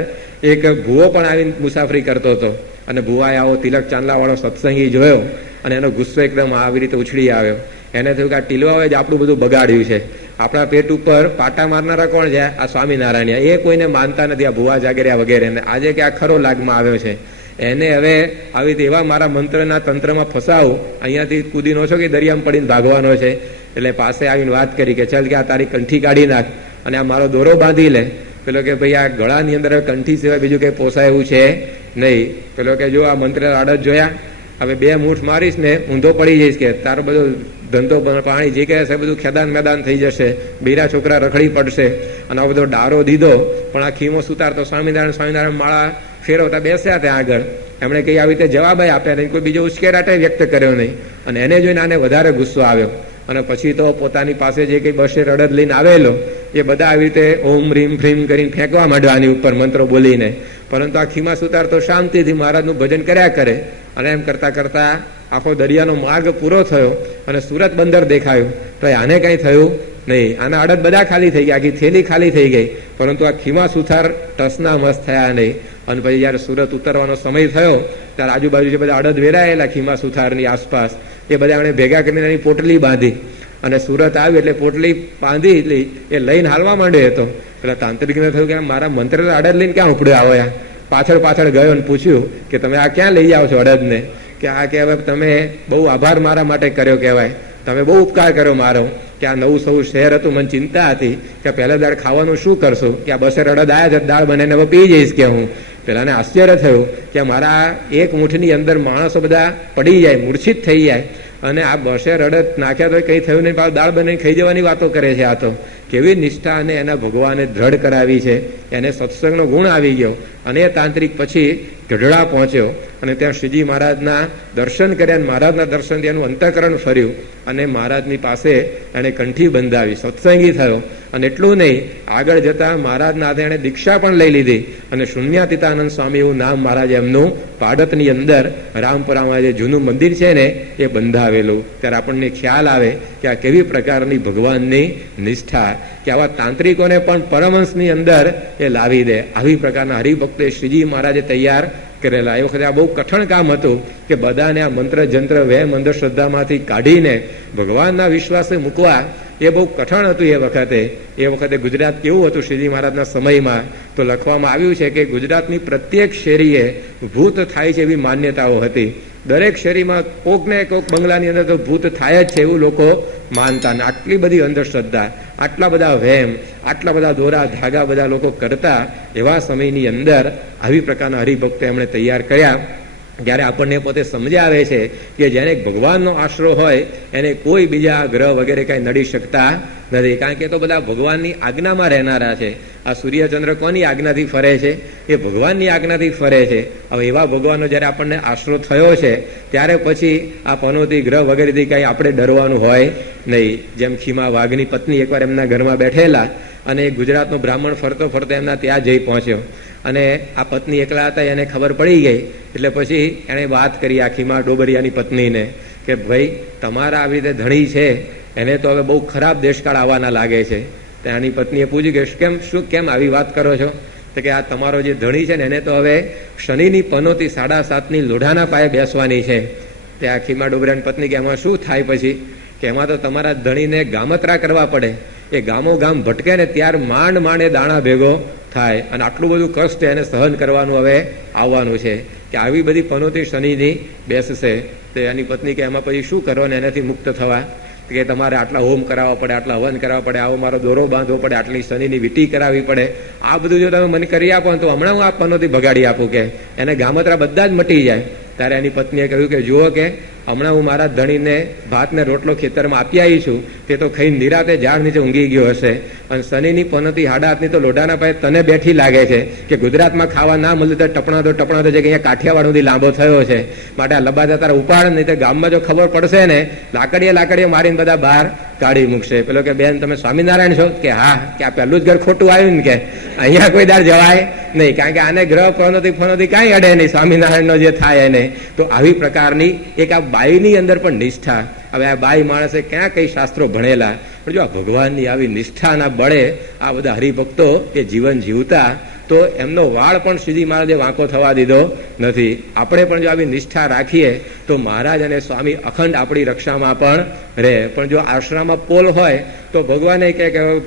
એક ભૂવો પણ આવીને મુસાફરી કરતો હતો. અને ભૂવાએ આવો તિલક ચાંદલાવાળો સત્સંગી જોયો અને એનો ગુસ્સો એકદમ આવી રીતે ઉછળી આવ્યો. એને થયું કે આ ટીલવાએ જ આપણું બધું બગાડ્યું છે. આપણા પેટ ઉપર પાટા મારનારા કોણ છે? આ સ્વામિનારાયણ. એ કોઈને માનતા નથી, આ ભૂવા જાગર્યા વગેરે. આજે કે આ ખરો લાગમાં આવ્યો છે. એને હવે આવી રીતે એવા મારા મંત્રના તંત્રમાં ફસાવું, અહીંયાથી કૂદીનો છો કે દરિયામાં પડીને ભાગવાનો છે. એટલે પાસે આવીને વાત કરી કે ચાલ કે આ તારી કંઠી કાઢી નાખ અને આ મારો દોરો બાંધી લે. પેલો કે ભાઈ આ ગળાની અંદર કંઠી સિવાય બીજું કંઈ પોસાય એવું છે નહીં. પેલો કે જો આ મંત્ર આડત જોયા, હવે 2 મૂઠ મારીશ ને ઊંધો પડી જઈશ, કે તારો બધો ધંધો પાણી જે કહે છે બધું ખેદાન મેદાન થઈ જશે, બીરા છોકરા રખડી પડશે. અને આ બધો ડારો દીધો. પણ આ ખીમો સુતારતો સ્વામિનારાયણ માળા ફેરવતા બેસ્યા ત્યાં આગળ. એમણે કઈ આવી રીતે જવાબ આપ્યા નહીં, કોઈ બીજો ઉશ્કેરાટે વ્યક્ત કર્યો નહીં. અને એને જોઈને આને વધારે ગુસ્સો આવ્યો. અને પછી તો પોતાની પાસે જે કઈ બસે રડદ લઈને આવેલો એ બધા આવી રીતે ઓમ રીમ ફ્રીમ કરીને ફેંકવા માંડ્યા આની ઉપર મંત્રો બોલીને. પરંતુ આ ખીમા સુતાર તો શાંતિથી મહારાજનું ભજન કર્યા કરે. અને એમ કરતા કરતા આખો દરિયાનો માર્ગ પૂરો થયો અને સુરત બંદર દેખાયું. તો આને કઈ થયું નહીં. આના અડદ બધા ખાલી થઈ ગયા, આખી થેલી ખાલી થઈ ગઈ. પરંતુ આ ખીમા સુથાર ટસના મસ્ત થયા નહીં. અને પછી જયારે સુરત ઉતરવાનો સમય થયો ત્યારે આજુબાજુ જે બધા અડદ વેરાયેલા ખીમા સુથારની આસપાસ એ બધા એણે ભેગા કરીને એની પોટલી બાંધી. અને સુરત આવી એટલે પોટલી બાંધી એ લઈને હાલવા માંડ્યો હતો. પેલા તાંત્રિકને થયું કે મારા મંત્ર અડદ લઈને ક્યાં ઉપડ્યો આવ્યા? પાછળ પાછળ ગયો અને પૂછ્યું કે તમે આ ક્યાં લઈ આવો છો અડદને? કે આ કે હવે તમે બહુ આભાર મારા માટે કર્યો કહેવાય, તમે બહુ ઉપકાર કર્યો મારો. કે આ નવું સવું શહેર હતું, મને ચિંતા હતી કે પહેલા દાળ ખાવાનું શું કરશું, કે આ બસે અડદ આવ્યા છે, દાળ બને હવે પી જઈશ કે હું. પેલાને આશ્ચર્ય થયું કે મારા એક મુઠ્ઠીની અંદર માણસો બધા પડી જાય, મૂર્છિત થઈ જાય. અને આ બસે અડદ નાખ્યા તો કઈ થયું નહીં, દાળ બને ખાઈ જવાની વાતો કરે છે આ તો. કેવી નિષ્ઠા અને એના ભગવાને દ્રઢ કરાવી છે. એને સત્સંગનો ગુણ આવી ગયો અને એ તાંત્રિક પછી ગઢડા પહોંચ્યો અને ત્યાં શ્રીજી મહારાજના દર્શન કર્યા અને મહારાજના દર્શનથી એનું અંતઃકરણ ફર્યું અને મહારાજની પાસે એણે કંઠી બંધાવી, સત્સંગી થયો. અને એટલું નહીં, આગળ જતા મહારાજના હાથે એણે દીક્ષા પણ લઈ લીધી અને શૂન્યાતીતાનંદ સ્વામી એવું નામ મહારાજ એમનું પાડતની અંદર રામપુરામાં જે જૂનું મંદિર છે ને એ બંધાવેલું. ત્યારે આપણને ખ્યાલ આવે કે આ કેવી પ્રકારની ભગવાનની નિષ્ઠા, કે આવા તાંત્રિકોને પણ પરમહંસની અંદર એ લાવી દે. આવી પ્રકારના હરિભક્તે શ્રીજી મહારાજે તૈયાર કરેલા. એ વખતે આ બહુ કઠણ કામ હતું કે બધાને આ મંત્ર જંત્ર વહેમ અંધશ્રદ્ધામાંથી કાઢીને ભગવાનના વિશ્વાસે મૂકવા એ બહુ કઠણ હતું. એ વખતે ગુજરાત કેવું હતું શ્રીજી મહારાજના સમયમાં, તો લખવામાં આવ્યું છે કે ગુજરાતની પ્રત્યેક શેરીએ ભૂત થાય છે એવી માન્યતાઓ હતી. દરેક શેરીમાં કોક ને કોક બંગલાની અંદર તો ભૂત થાય જ છે એવું લોકો માનતા. ને આટલી બધી અંધશ્રદ્ધા, આટલા બધા વહેમ, આટલા બધા દોરા ધાગા બધા લોકો કરતા, એવા સમયની અંદર આવી પ્રકારના હરિભક્તો એમણે તૈયાર કર્યા. જ્યારે આપણને પોતે સમજ્યા આવે છે કે જેને ભગવાનનો આશરો હોય એને કોઈ બીજા ગ્રહ વગેરે કઈ નડી શકતા નથી, કારણ કે તો બધા ભગવાનની આજ્ઞામાં રહેનારા છે. આ સૂર્યચંદ્ર કોની આજ્ઞાથી ફરે છે? એ ભગવાનની આજ્ઞાથી ફરે છે. હવે એવા ભગવાનનો જ્યારે આપણને આશરો થયો છે ત્યારે પછી આ પનોતી ગ્રહ વગેરેથી કઈ આપણે ડરવાનું હોય નહીં. જેમ ખીમા વાઘની પત્ની એકવાર એમના ઘરમાં બેઠેલા અને ગુજરાતનો બ્રાહ્મણ ફરતો ફરતો એમના ત્યાં જઈ પહોંચ્યો અને આ પત્ની એકલા હતા, એને ખબર પડી ગઈ. એટલે પછી એણે વાત કરી આ ખીમા ડોબરિયાની પત્નીને કે ભાઈ તમારા આવી રીતે ધણી છે એને તો હવે બહુ ખરાબ દેશકાળ આવવાના લાગે છે. ત્યાંની પત્નીએ પૂછ્યું કે કેમ આવી વાત કરો છો? તો કે આ તમારો જે ધણી છે ને એને તો હવે શનિની પનોતી 7.5ની લોઢાના પાયે બેસવાની છે. ત્યાં ખીમા ડોબરિયાની પત્ની કે એમાં શું થાય? પછી કે એમાં તો તમારા ધણીને ગામત્રા કરવા પડે. એ ગામો ગામ ભટકે ને ત્યાર માંડ માંડ દાણા ભેગો થાય અને આટલું બધું કષ્ટ એને સહન કરવાનું હવે આવવાનું છે કે આવી બધી પનોતી શનિની બેસશે. તો એની પત્ની કે એમાં પછી શું કરો ને એનાથી મુક્ત થવા? કે તમારે આટલા હોમ કરાવવા પડે, આટલા હવન કરાવવા પડે, આવો મારો દોરો બાંધવો પડે, આટલી શનિની વીંટી કરાવવી પડે. આ બધું જો તમે મને કરી આપો તો હમણાં હું આ પનોતી ભગાડી આપું કે એને ગામત્રા બધા જ મટી જાય. ત્યારે એની પત્નીએ કહ્યું કે જુઓ કે હમણાં હું મારા ધણીને ભાત ને રોટલો ખેતરમાં આપી આવી છું, તે તો ખાઈને નિરાતે ઝાડ નીચે ઊંઘી ગયો હશે. અને શનિની પનોતી 7.5ની તો લોઢાના પાયે તને બેઠી લાગે છે કે ગુજરાતમાં ખાવા ના મળે તો ટપણા તો છે કે અહીંયા કાઠિયાવાડથી લાંબો થયો છે. માટે આ લબાદા તારા ઉપાડ નહીં તો ગામમાં જો ખબર પડશે ને લાકડીએ મારીને બધા બહાર કાઢી મૂકશે. પેલો કે બેન તમે સ્વામિનારાયણ છો? કે હા. કે આ પહેલું જ ઘર ખોટું આવ્યું ને કે અહીંયા કોઈ દાર જવાય નહીં, કારણ કે આને ગ્રહ ફનોતી કાંઈ અડે નહીં સ્વામિનારાયણનો જે થાય એને. તો આવી પ્રકારની એક આ બાઈની અંદર પણ નિષ્ઠા. હવે આ બાઈ માણસે ક્યાં કઈ શાસ્ત્રો ભણેલા, પણ જો આ ભગવાનની આવી નિષ્ઠાના બળે આ બધા હરિભક્તો એ જીવન જીવતા, તો એમનો વાળ પણ શ્રીજી મહારાજે વાંકો થવા દીધો નથી. આપણે પણ જો આવી નિષ્ઠા રાખીએ તો મહારાજ અને સ્વામી અખંડ આપણી રક્ષામાં પણ રહે. પણ જો આશ્રમમાં પોલ હોય તો ભગવાને કે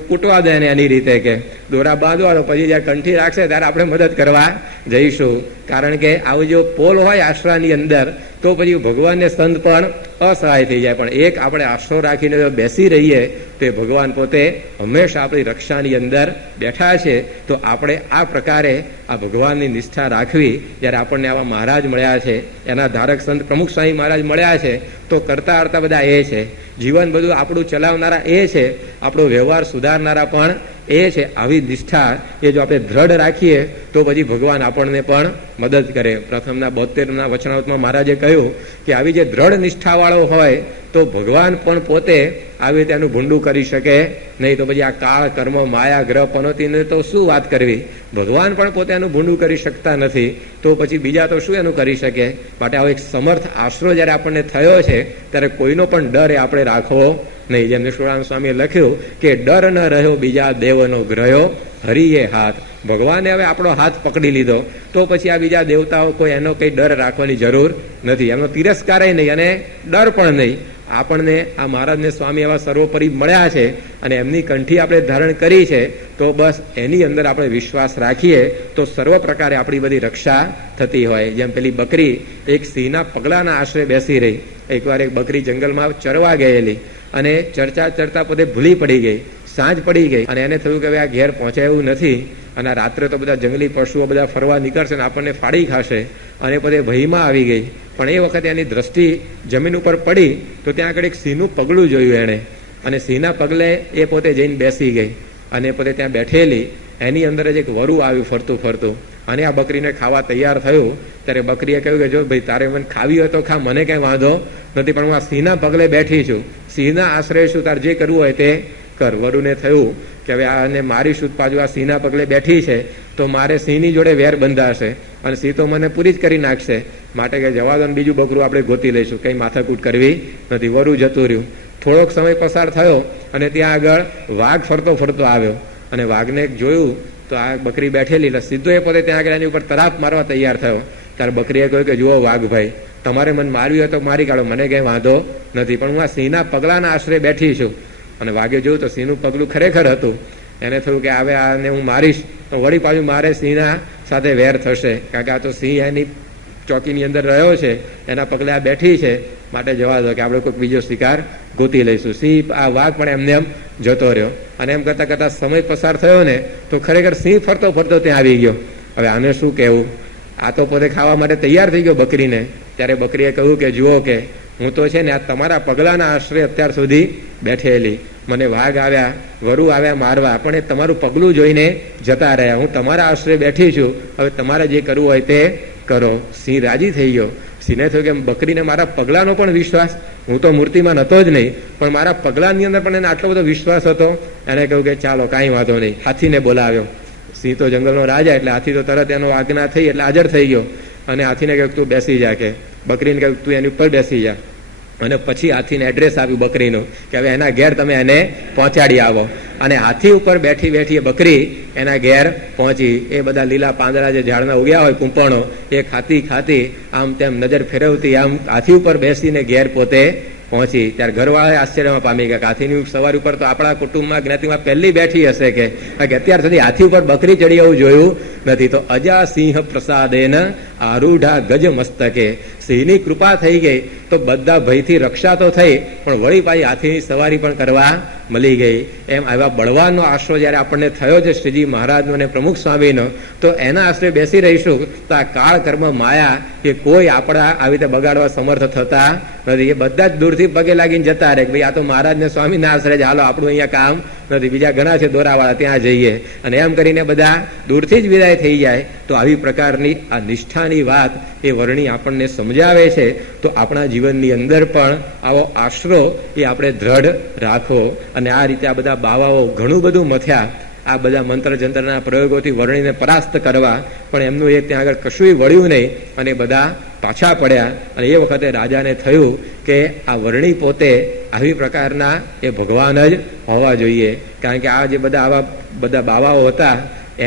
કૂટવા દે ને એની રીતે કે દોરા બાંધવા દો, પછી જયારે કંઠી રાખશે ત્યારે આપણે મદદ કરવા જઈશું. કારણ કે આવું જો પોલ હોય આશ્રમની અંદર તો પછી ભગવાનને સંત પણ અસહાય થઈ જાય. પણ એક આપણે આશરો રાખીને જો બેસી રહીએ તો ભગવાન પોતે હંમેશા આપણી રક્ષાની અંદર બેઠા છે. તો આપણે આ પ્રકારે આ ભગવાનની નિષ્ઠા રાખવી. જ્યારે આપણને આવા મહારાજ મળ્યા છે, એના ધારક સંત પ્રમુખ સ્વામી મહારાજ મળ્યા છે, તો કરતા કરતા બધા એ છે, જીવન બધું આપણું ચલાવનારા એ છે, આપણો વ્યવહાર સુધારનારા પણ એ છે. આવી નિષ્ઠા એ જો આપણે દ્રઢ રાખીએ તો પછી ભગવાન આપણને પણ મદદ કરે. પ્રથમના 72ના વચનાવતમાં મહારાજે કહ્યું કે આવી જે દ્રઢ નિષ્ઠાવાળો હોય તો ભગવાન પણ પોતે આવી રીતે એનું ભૂંડું કરી શકે નહીં. તો પછી આ કાળ કર્મ માયા ગ્રહ પનોતીને તો શું વાત કરવી? ભગવાન પણ પોતે એનું ભૂંડું કરી શકતા નથી, તો પછી બીજા તો શું એનું કરી શકે? માટે આવો એક સમર્થ આશરો જયારે આપણને થયો છે ત્યારે કોઈનો પણ ડર એ આપણે રાખવો નહીં. જેમ નિષ્કુળાનંદ સ્વામીએ લખ્યું કે ડર ન રહ્યો બીજા દેવનો ગ્રહ્યો હરિએ હાથ. ભગવાને હવે આપણો હાથ પકડી લીધો તો પછી આ બીજા દેવતાઓ કોઈ એનો કઈ ડર રાખવાની જરૂર નથી. એમનો તિરસ્કાર નહીં અને ડર પણ નહીં. આપણને આ મહારાજને સ્વામી એવા સર્વોપરી મળ્યા છે અને એમની કંઠી આપણે ધારણ કરી છે, તો બસ એની અંદર આપણે વિશ્વાસ રાખીએ તો સર્વ પ્રકારે આપણી બધી રક્ષા થતી હોય. જેમ પેલી બકરી એક સિંહના પગલાના આશરે બેસી રહી. એકવાર એક બકરી જંગલમાં ચરવા ગયેલી અને ચરતા પોતે ભૂલી પડી ગઈ. સાંજ પડી ગઈ અને એને થયું કે હવે આ ઘેર પહોંચાય એવું નથી અને રાત્રે તો બધા જંગલી પશુઓ બધા ફરવા નીકળશે ને આપણને ફાડી ખાશે, અને પોતે ભયમાં આવી ગઈ. પણ એ વખતે એની દ્રષ્ટિ જમીન ઉપર પડી તો ત્યાં આગળ એક સિંહનું પગલું જોયું એણે, અને સિંહના પગલે એ પોતે જઈને બેસી ગઈ અને પોતે ત્યાં બેઠેલી. એની અંદર જ એક વરુ આવ્યું ફરતું ફરતું અને આ બકરીને ખાવા તૈયાર થયું. ત્યારે બકરીએ કહ્યું કે જો ભાઈ તારે મને ખાવી હોય તો ખા, મને કઈ વાંધો નથી, પણ હું આ સિંહના પગલે બેઠી છું, સિંહના આશ્રય શું, તારે જે કરવું હોય તે કર. વરુને થયું કે હવે આને મારીશું, પાછું આ સિંહના પગલે બેઠી છે તો મારે સિંહની જોડે વેર બંધાશે અને સિંહ તો મને પૂરી જ કરી નાખશે, માટે કે જવા દો, બીજું બકરું આપણે ગોતી લઈશું, કઈ માથાકૂટ કરવી નથી. વરુ જતું રહ્યું. થોડોક સમય પસાર થયો અને ત્યાં આગળ વાઘ ફરતો ફરતો આવ્યો અને વાઘને જોયું તો આ બકરી બેઠેલી, એટલે સીધો એ પોતે ત્યાં આગળ એની ઉપર તરાપ મારવા તૈયાર થયો. ત્યારે બકરીએ કહ્યું કે જુઓ વાઘભાઈ, તમારે મને મારવી હોય તો મારી કાઢો, મને કઈ વાંધો નથી, પણ હું આ સિંહના પગલાના આશરે બેઠી છું. અને વાઘે જોયું તો સિંહનું પગલું ખરેખર હતું. એને થયું કે હવે આને હું મારીશ તો વળી પાછું મારે સિંહના સાથે વેર થશે, કારણ કે આ તો સિંહ એની ચોકીની અંદર રહ્યો છે, એના પગલે આ બેઠી છે, માટે જવા દો કે આપણે કોઈક બીજો શિકાર ગોતી લઈશું. સિંહ આ વાઘ પણ એમને એમ જતો રહ્યો. અને એમ કરતા કરતા સમય પસાર થયો ને તો ખરેખર સિંહ ફરતો ફરતો ત્યાં આવી ગયો. હવે આને શું કહેવું, આ તો પોતે ખાવા માટે તૈયાર થઈ ગયો બકરીને. ત્યારે બકરીએ કહ્યું કે જુઓ કે હું તો છે ને આ તમારા પગલાના આશરે અત્યાર સુધી બેઠેલી, મને વાઘ આવ્યા, વરુ આવ્યા મારવા, પણ એ તમારું પગલું જોઈને જતા રહ્યા, હું તમારા આશરે બેઠી છું, હવે તમારે જે કરવું હોય તે કરો. સિંહ રાજી થઈ ગયો. સિંહને થયું કે બકરીને મારા પગલાનો પણ વિશ્વાસ, હું તો મૂર્તિમાં નતો જ નહીં, પણ મારા પગલાની અંદર પણ એને આટલો બધો વિશ્વાસ હતો. એને કહ્યું કે ચાલો કાંઈ વાંધો નહીં. હાથીને બોલાવ્યો. સિંહ તો જંગલનો રાજા, એટલે હાથી તો તરત એનો આજ્ઞા થઈ એટલે હાજર થઈ ગયો. અને હાથીને કહ્યું તું બેસી જા, કે બકરીને કહ્યું તું એની ઉપર બેસી જા. અને પછી હાથીને એડ્રેસ આપ્યું બકરીનું કે હવે એના ઘેર તમે એને પહોંચાડી આવો. અને હાથી ઉપર બેઠી બેઠી બકરી એના ઘેર પહોંચી. એ બધા લીલા પાંદડા જે ઝાડના ઉગ્યા હોય કુંપણો, એ ખાતી ખાતી આમ તેમ નજર ફેરવતી આમ હાથી ઉપર બેસીને ઘેર પોતે પહોંચી. ત્યારે ઘરવાળા આશ્ચર્યમાં પામી ગયા કે હાથીની સવારી ઉપર તો આપણા કુટુંબમાં જ્ઞાતિમાં પહેલી બેઠી હશે, કે અત્યાર સુધી હાથી ઉપર બકરી ચડી એવું જોયું નથી. તો અજા સિંહ પ્રસાદેન આરૂઢા ગજ મસ્તકે, સિંહની કૃપા થઈ ગઈ તો બધા ભયથી રક્ષા તો થઈ, પણ વળી પાછી હાથીની સવારી પણ કરવા મળી ગઈ. એમ આવા બળવાનનો આશરો જયારે આપણને થયો છે શ્રીજી મહારાજનો અને પ્રમુખ સ્વામીનો, તો એના આશરે બેસી રહીશું તો આ કાળ કર્મ માયા કે કોઈ આપણા આવી રીતે બગાડવા સમર્થ થતા નથી. એ બધા જ દૂરથી પગે લાગીને જતા રહે કે ભાઈ આ તો મહારાજ ને સ્વામીના આશરે જ, હાલો આપણું અહીંયા કામ નથી, બીજા ઘણા છે દોરાવાળા, ત્યાં જઈએ. અને એમ કરીને બધા દૂરથી જ વિદાય થઈ જાય. તો આવી પ્રકારની આ નિષ્ઠાની વાત એ વર્ણી આપણને સમજાવે છે. તો આપણા જીવનની અંદર પણ આવો આશરો એ આપણે દ્રઢ રાખવો. અને આ રીતે આ બધા બાવાઓ ઘણું બધું મથ્યા, આ બધા મંત્ર જંત્રના પ્રયોગોથી વર્ણીને પરાસ્ત કરવા, પણ એમનું એ ત્યાં આગળ કશું વળ્યું નહીં અને બધા પાછા પડ્યા. અને એ વખતે રાજાને થયું કે આ વર્ણી પોતે આવી પ્રકારના એ ભગવાન જ હોવા જોઈએ, કારણ કે આ જે બધા આવા બધા બાવાઓ હતા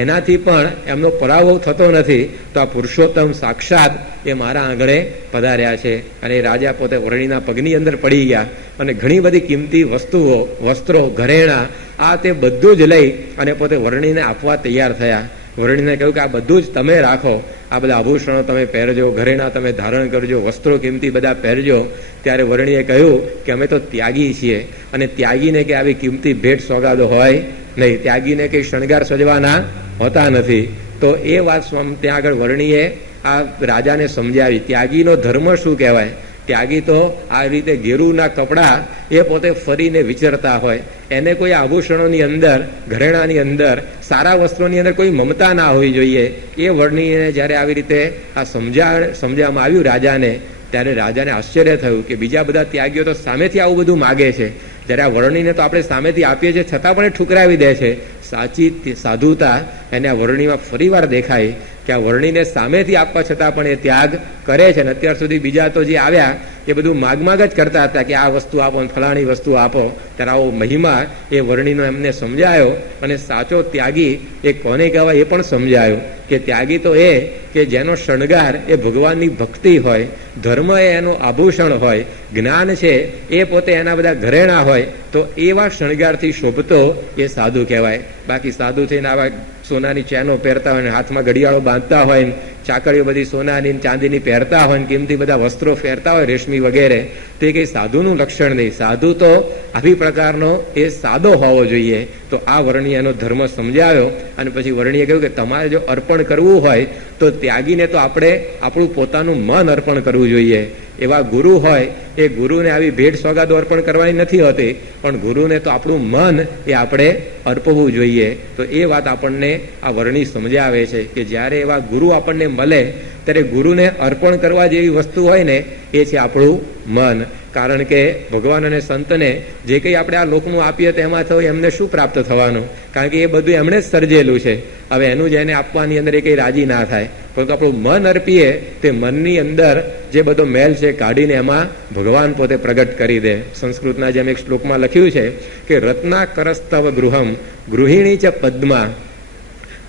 એનાથી પણ એમનો પરાભવ થતો નથી. તો આ પુરુષોત્તમ સાક્ષાત એ મારા આંગણે પધાર્યા છે. અને રાજા પોતે વર્ણીના પગની અંદર પડી ગયા અને ઘણી બધી કિંમતી વસ્તુઓ, વસ્ત્રો, ઘરેણા, આ તે બધું જ લઈ અને પોતે વર્ણીને આપવા તૈયાર થયા. વર્ણીને કહ્યું કે આ બધું જ તમે રાખો, આ બધા આભૂષણો તમે પહેરજો, ઘરેણા તમે ધારણ કરજો, વસ્ત્રો કિંમતી બધા પહેરજો. ત્યારે વર્ણીએ કહ્યું કે અમે તો ત્યાગી છીએ અને ત્યાગીને કે આવી કિંમતી ભેટ સોગાદો હોય નહીં, ત્યાગીને કંઈ શણગાર સજવાના હોતા નથી. તો એ વાત ત્યાં આગળ વર્ણીએ આ રાજાને સમજાવી. ત્યાગીનો ધર્મ શું કહેવાય? ત્યાગી તો આ રીતે ઘેરુના કપડા એ પોતે ફરીને વિચરતા હોય, એને કોઈ આભૂષણોની અંદર, ઘરેણાની અંદર, સારા વસ્ત્રોની અંદર કોઈ મમતા ના હોવી જોઈએ. એ વર્ણીને જ્યારે આવી રીતે આ સમજાવવામાં આવ્યું રાજાને, ત્યારે રાજાને આશ્ચર્ય થયું કે બીજા બધા ત્યાગીઓ તો સામેથી આવું બધું માગે છે, જ્યારે આ વર્ણીને તો આપણે સામેથી આપીએ છીએ છતાં પણ એ ઠુકરાવી દે છે. સાચી સાધુતા એને આ વર્ણીમાં ફરીવાર દેખાય કે આ વર્ણીને સામેથી આપવા છતાં પણ એ ત્યાગ કરે છે. અને અત્યાર સુધી બીજા તો જે આવ્યા એ બધું માગ જ કરતા હતા કે આ વસ્તુ આપો, ફલાણી વસ્તુ આપો. ત્યારે આવો મહિમા એ વર્ણીનો એમને સમજાયો. અને સાચો ત્યાગી એ કોને કહેવાય એ પણ સમજાયું કે ત્યાગી તો એ કે જેનો શણગાર એ ભગવાનની ભક્તિ હોય, ધર્મ એ એનું આભૂષણ હોય, જ્ઞાન છે એ પોતે એના બધા ઘરેણા હોય, તો એવા શણગારથી શોભતો એ સાધુ કહેવાય. બાકી સાધુ થઈને આવા સોનાની ચેનો પહેરતા હોય, હાથમાં ઘડિયાળો બાંધતા હોય, ચાકડીઓ બધી સોનાની ચાંદીની પહેરતા હોય, કિંમતી બધા વસ્ત્રો પહેરતા હોય, રેશમી વગેરે, તો એ કઈ સાધુનું લક્ષણ નહીં. સાધુ તો આવી પ્રકારનો એ સાદો હોવો જોઈએ તો આ વર્ણીએ એનો ધર્મ સમજાવ્યો અને પછી વર્ણીએ કહ્યું કે તમારે જો અર્પણ કરવું હોય તો ત્યાગીને તો આપણે આપણું પોતાનું મન અર્પણ કરવું જોઈએ. એવા ગુરુ હોય એ ગુરુને આવી ભેટ સોગાદો અર્પણ કરવાની નથી હોતી, પણ ગુરુને તો આપણું મન એ આપણે અર્પવું જોઈએ. તો એ વાત આપણને આ વર્ણી સમજાવે છે કે જ્યારે એવા ગુરુ આપણને મળે ત્યારે ગુરુને અર્પણ કરવા જેવી વસ્તુ હોય ને એ છે આપણું મન. કારણ કે ભગવાન અને સંતને જે કંઈ આપણે આ લોકનું આપીએ તેમાં તો એમને શું પ્રાપ્ત થવાનું? કારણ કે એ બધું એમણે જ સર્જેલું છે. હવે એનું જ એને આપવાની અંદર એ કંઈ રાજી ના થાય. પરંતુ આપણું મન અર્પીએ તે મનની અંદર જે બધો મેલ છે કાઢીને એમાં ભગવાન પોતે પ્રગટ કરી દે. સંસ્કૃતના જેમ એક શ્લોકમાં લખ્યું છે કે રત્ના કરસ્તવ ગૃહમ ગૃહિણી ચ પદ્મા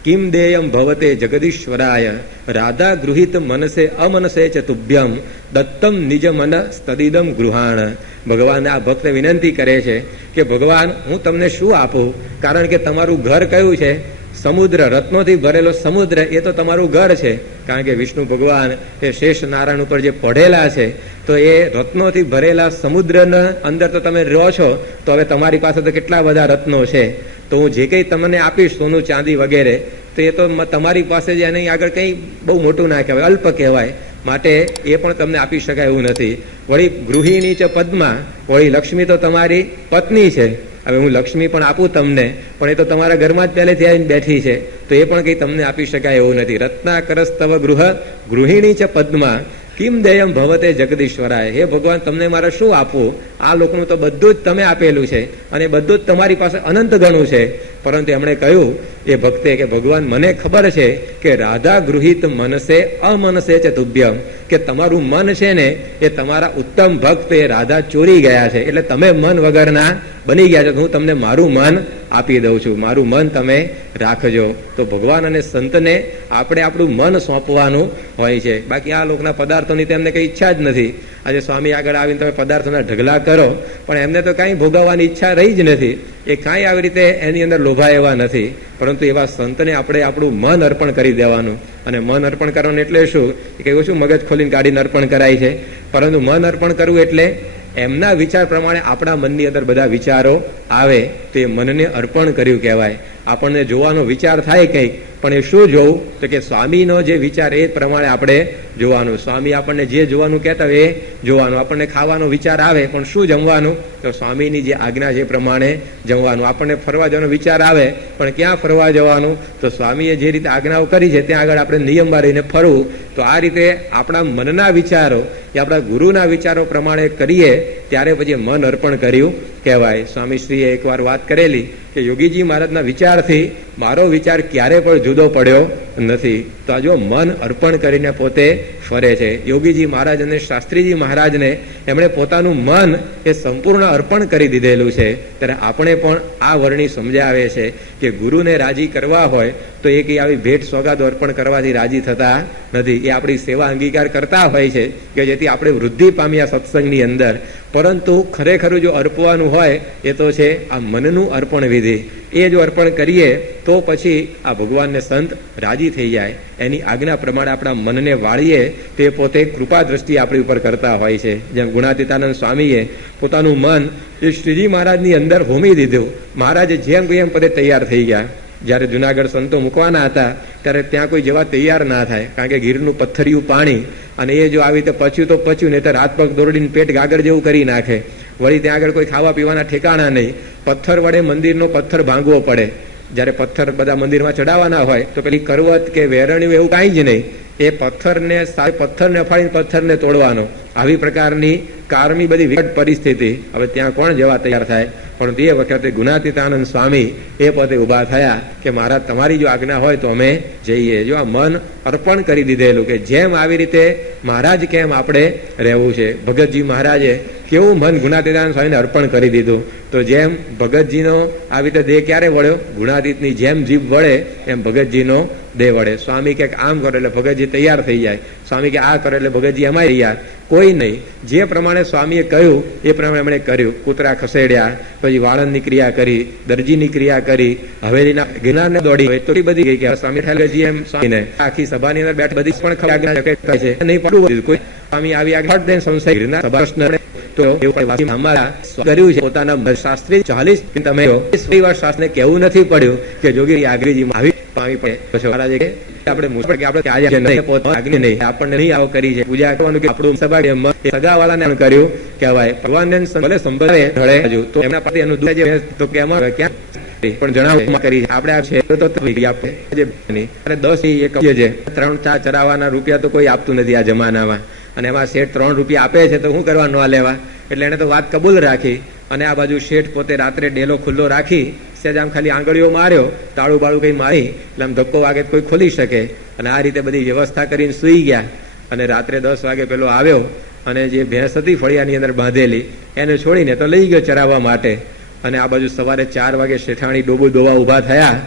કિમ દેયમ ભવતે જગદીશ્વરાય રાધા ગૃહિત મનસે અમનસે ચ તુભ્યમ દત્તમ નિજ મન સ્તદિદમ ગૃહાણ. ભગવાન આ ભક્ત વિનંતી કરે છે કે ભગવાન હું તમને શું આપું? કારણ કે તમારું ઘર કયું છે? સમુદ્ર, રત્નોથી ભરેલો સમુદ્ર એ તો તમારું ઘર છે. કારણ કે વિષ્ણુ ભગવાન એ શેષ નારાયણ ઉપર જે પડેલા છે તો એ રત્નોથી ભરેલા સમુદ્રના અંદર તો તમે રહો છો. તો હવે તમારી પાસે તો કેટલા બધા રત્નો છે. તો હું જે કંઈ તમને આપીશ સોનું ચાંદી વગેરે તો એ તો તમારી પાસે જ એની આગળ કંઈ બહુ મોટું ના કહેવાય, અલ્પ કહેવાય. માટે એ પણ તમને આપી શકાય એવું નથી. વળી ગૃહિણી છે પદ્મા, વળી લક્ષ્મી તો તમારી પત્ની છે. હવે હું લક્ષ્મી પણ આપું તમને, પણ એ તો તમારા ઘરમાં જ પહેલેથી આવીને બેઠી છે, તો એ પણ કંઈ તમને આપી શકાય એવું નથી. રત્નાકરસ્તવ ગૃહિણી છે પદ્મા કિમ દેયમ ભવતે જગદીશ્વરાય. હે ભગવાન તમને મારે શું આપવું? આ લોકનું તો બધું જ તમે આપેલું છે અને બધું જ તમારી પાસે અનંત ગણું છે. પરંતુ એમણે કહ્યું એ ભક્તે કે ભગવાન મને ખબર છે કે રાધા ગૃહિત મનસે અમનસે છે તુભ્યમ, કે તમારું મન છે ને એ તમારા ઉત્તમ ભક્ત એ રાધા ચોરી ગયા છે. એટલે તમે મન વગરના બની ગયા છો. હું તમને મારું મન આપી દઉં છું, મારું મન તમે રાખજો. તો ભગવાન અને સંતને આપણે આપણું મન સોંપવાનું હોય છે. બાકી આ લોકના પદાર્થોની તેમને કંઈ ઈચ્છા જ નથી. આજે સ્વામી આગળ આવીને તમે પદાર્થોના ઢગલા કરો, પણ એમને તો કાંઈ ભોગવવાની ઈચ્છા રહી જ નથી. એ કાંઈ આવી રીતે એની અંદર લોભાય એવા નથી. પરંતુ એવા સંતને આપણે આપણું મન અર્પણ કરી દેવાનું. અને મન અર્પણ કરવાનું એટલે શું? કે શું મગજ ખોલીને કાઢીને અર્પણ કરાય છે? પરંતુ મન અર્પણ કરવું એટલે એમના વિચાર પ્રમાણે આપણા મનની અંદર બધા વિચારો આવે તો એ મનને અર્પણ કર્યું કહેવાય. આપણને જોવાનો વિચાર થાય કંઈક, પણ એ શું જોવું? તો કે સ્વામીનો જે વિચાર એ પ્રમાણે આપણે જોવાનું. સ્વામી આપણને જે જોવાનું કહેતા હોય એ જોવાનું. આપણને ખાવાનો વિચાર આવે પણ શું જમવાનું? તો સ્વામીની જે આજ્ઞા છે એ પ્રમાણે જમવાનું. આપણને ફરવા જવાનો વિચાર આવે પણ ક્યાં ફરવા જવાનું? તો સ્વામીએ જે રીતે આજ્ઞાઓ કરી છે ત્યાં આગળ આપણે નિયમમાં રહીને ફરવું. તો આ રીતે આપણા મનના વિચારો એ આપણા ગુરુના વિચારો પ્રમાણે કરીએ ત્યારે પછી મન અર્પણ કર્યું કહેવાય. સ્વામીશ્રીએ એકવાર વાત કરેલી કે યોગીજી મહારાજના વિચારથી મારો વિચાર ક્યારે પણ જુદો પડ્યો નથી. તો આ જો મન અર્પણ કરીને પોતે ફરે છે. યોગીજી મહારાજ અને શાસ્ત્રીજી મહારાજને એમણે પોતાનું મન એ સંપૂર્ણ અર્પણ કરી દીધેલું છે. ત્યારે આપણે પણ આ વર્ણી સમજાવે છે કે ગુરુને રાજી કરવા હોય તો એ કંઈ આવી ભેટ સોગાદો અર્પણ કરવાથી રાજી થતા નથી. એ આપણી સેવા અંગીકાર કરતા હોય છે કે જેથી આપણે વૃદ્ધિ પામ્યા સત્સંગની અંદર. પરંતુ ખરેખર જો અર્પવાનું હોય એ તો છે આ મનનું અર્પણ વિધિ. એ જો અર્પણ કરીએ તો પછી આ ભગવાનને સંત રાજી થઈ જાય. એની આજ્ઞા પ્રમાણે આપણા મનને વાળીએ તે પોતે કૃપા દ્રષ્ટિ આપણી ઉપર કરતા હોય છે. જેમ ગુણાતીતાનંદ સ્વામીએ પોતાનું મન એ શ્રીજી મહારાજની અંદર હોમી દીધું. મહારાજે જેમ એમ પદે તૈયાર થઈ ગયા. જ્યારે જુનાગઢ સંતો મૂકવાના હતા ત્યારે ત્યાં કોઈ જવા તૈયાર ના થાય. કારણ કે ગીરનું પથ્થરિયું પાણી, અને એ જો આવી રીતે પચ્યું તો પચ્યું, નહીં તો હાથ પગ દોરડીને પેટ ગાગર જેવું કરી નાખે. વળી ત્યાં આગળ કોઈ ખાવા પીવાના ઠેકાણા નહીં. પથ્થર વડે મંદિરનો પથ્થર ભાંગવો પડે. જ્યારે પથ્થર બધા મંદિરમાં ચડાવવાના હોય તો પેલી કરવત કે વેરણ્યું એવું કાંઈ જ નહીં. એ પથ્થરને અફાડીને પથ્થરને તોડવાનો. આવી પ્રકારની કારની બધી વિકટ પરિસ્થિતિ. હવે ત્યાં કોણ જવા તૈયાર થાય? પરંતુ એ વખતે ગુણાતીતાનંદ સ્વામી એ પોતે ઉભા થયા કે મહારાજ તમારી જો આજ્ઞા હોય તો અમે જઈએ. જો આ મન અર્પણ કરી દીધેલું કે જેમ આવી રીતે મહારાજ કેમ આપણે રહેવું છે. ભગતજી મહારાજે કેવું મન ગુણાતીતાનંદ સ્વામીને અર્પણ કરી દીધું. તો જેમ ભગતજીનો આવી રીતે દેહ ક્યારે વળ્યો? ગુણાતીતની જેમ જીભ વળે એમ ભગતજીનો દેહ વળે. સ્વામી કે આમ કરો એટલે ભગતજી તૈયાર થઈ જાય. સ્વામી કે આ કરો એટલે ભગતજી એમાં તૈયાર. કોઈ નહીં. જે પ્રમાણે સ્વામીએ કહ્યું એ પ્રમાણે એમણે કર્યું. કૂતરા ખસેડ્યા, પછી વાળંદની ક્રિયા કરી, દરજીની ક્રિયા કરી, હવેલીના ગિરનારને દોડી એટલી બધી ગઈ કે સ્વામી ઠાલજી એમ સ્વામીને આખી સભાની અંદર બેઠ બધી પણ ખબર છે નહીં પડવું કોઈ સ્વામી આવી આગળ દે સંશય ગિરનાર સભા તો અમારા કર્યું છે પોતાના શાસ્ત્રી 40 તમે 20 વર્ષ શાસ્ત્રને કહેવું નથી પડ્યું કે જોગી આગળજીમાં આવી પામી પડે મહારાજે કે આપણે મુશ્કેલ કે આપણે આજે નહીં પોતાની નહીં આપણને નહીં આવો કરી છે પૂજા કરવાનું કે આપણું સભા સગાવાળાને પણ કર્યું કહેવાય ભગવાનને ભલે સંભળે ઢળે હજુ તો એમના પાસે એનું દુઃખ છે તો કે એમાં ક્યાં પણ જણાવવામાં કરી આપણે આ છે તો આપણે 10 એ કહીએ છે 3-4 ચરાવવાના રૂપિયા તો કોઈ આપતું નથી આ જમાનામાં, અને એમાં શેઠ 3 રૂપિયા આપે છે તો શું કરવા ન લેવા. એટલે એને તો વાત કબૂલ રાખી, અને આ બાજુ શેઠ પોતે રાત્રે ડેલો ખુલ્લો રાખી સેજ આમ ખાલી આંગળીઓ માર્યો, તાળું બાળું કઈ મારી એટલે આમ ધક્કો વાગે કોઈ ખોલી શકે, અને આ રીતે બધી વ્યવસ્થા કરીને સુઈ ગયા. અને રાત્રે 10 વાગે પેલો આવ્યો અને જે ભેંસ હતી ફળિયાની અંદર બાંધેલી એને છોડીને તો લઈ ગયો ચરાવવા માટે. અને આ બાજુ સવારે 4 વાગે શેઠાણી ડોબું દોવા ઉભા થયા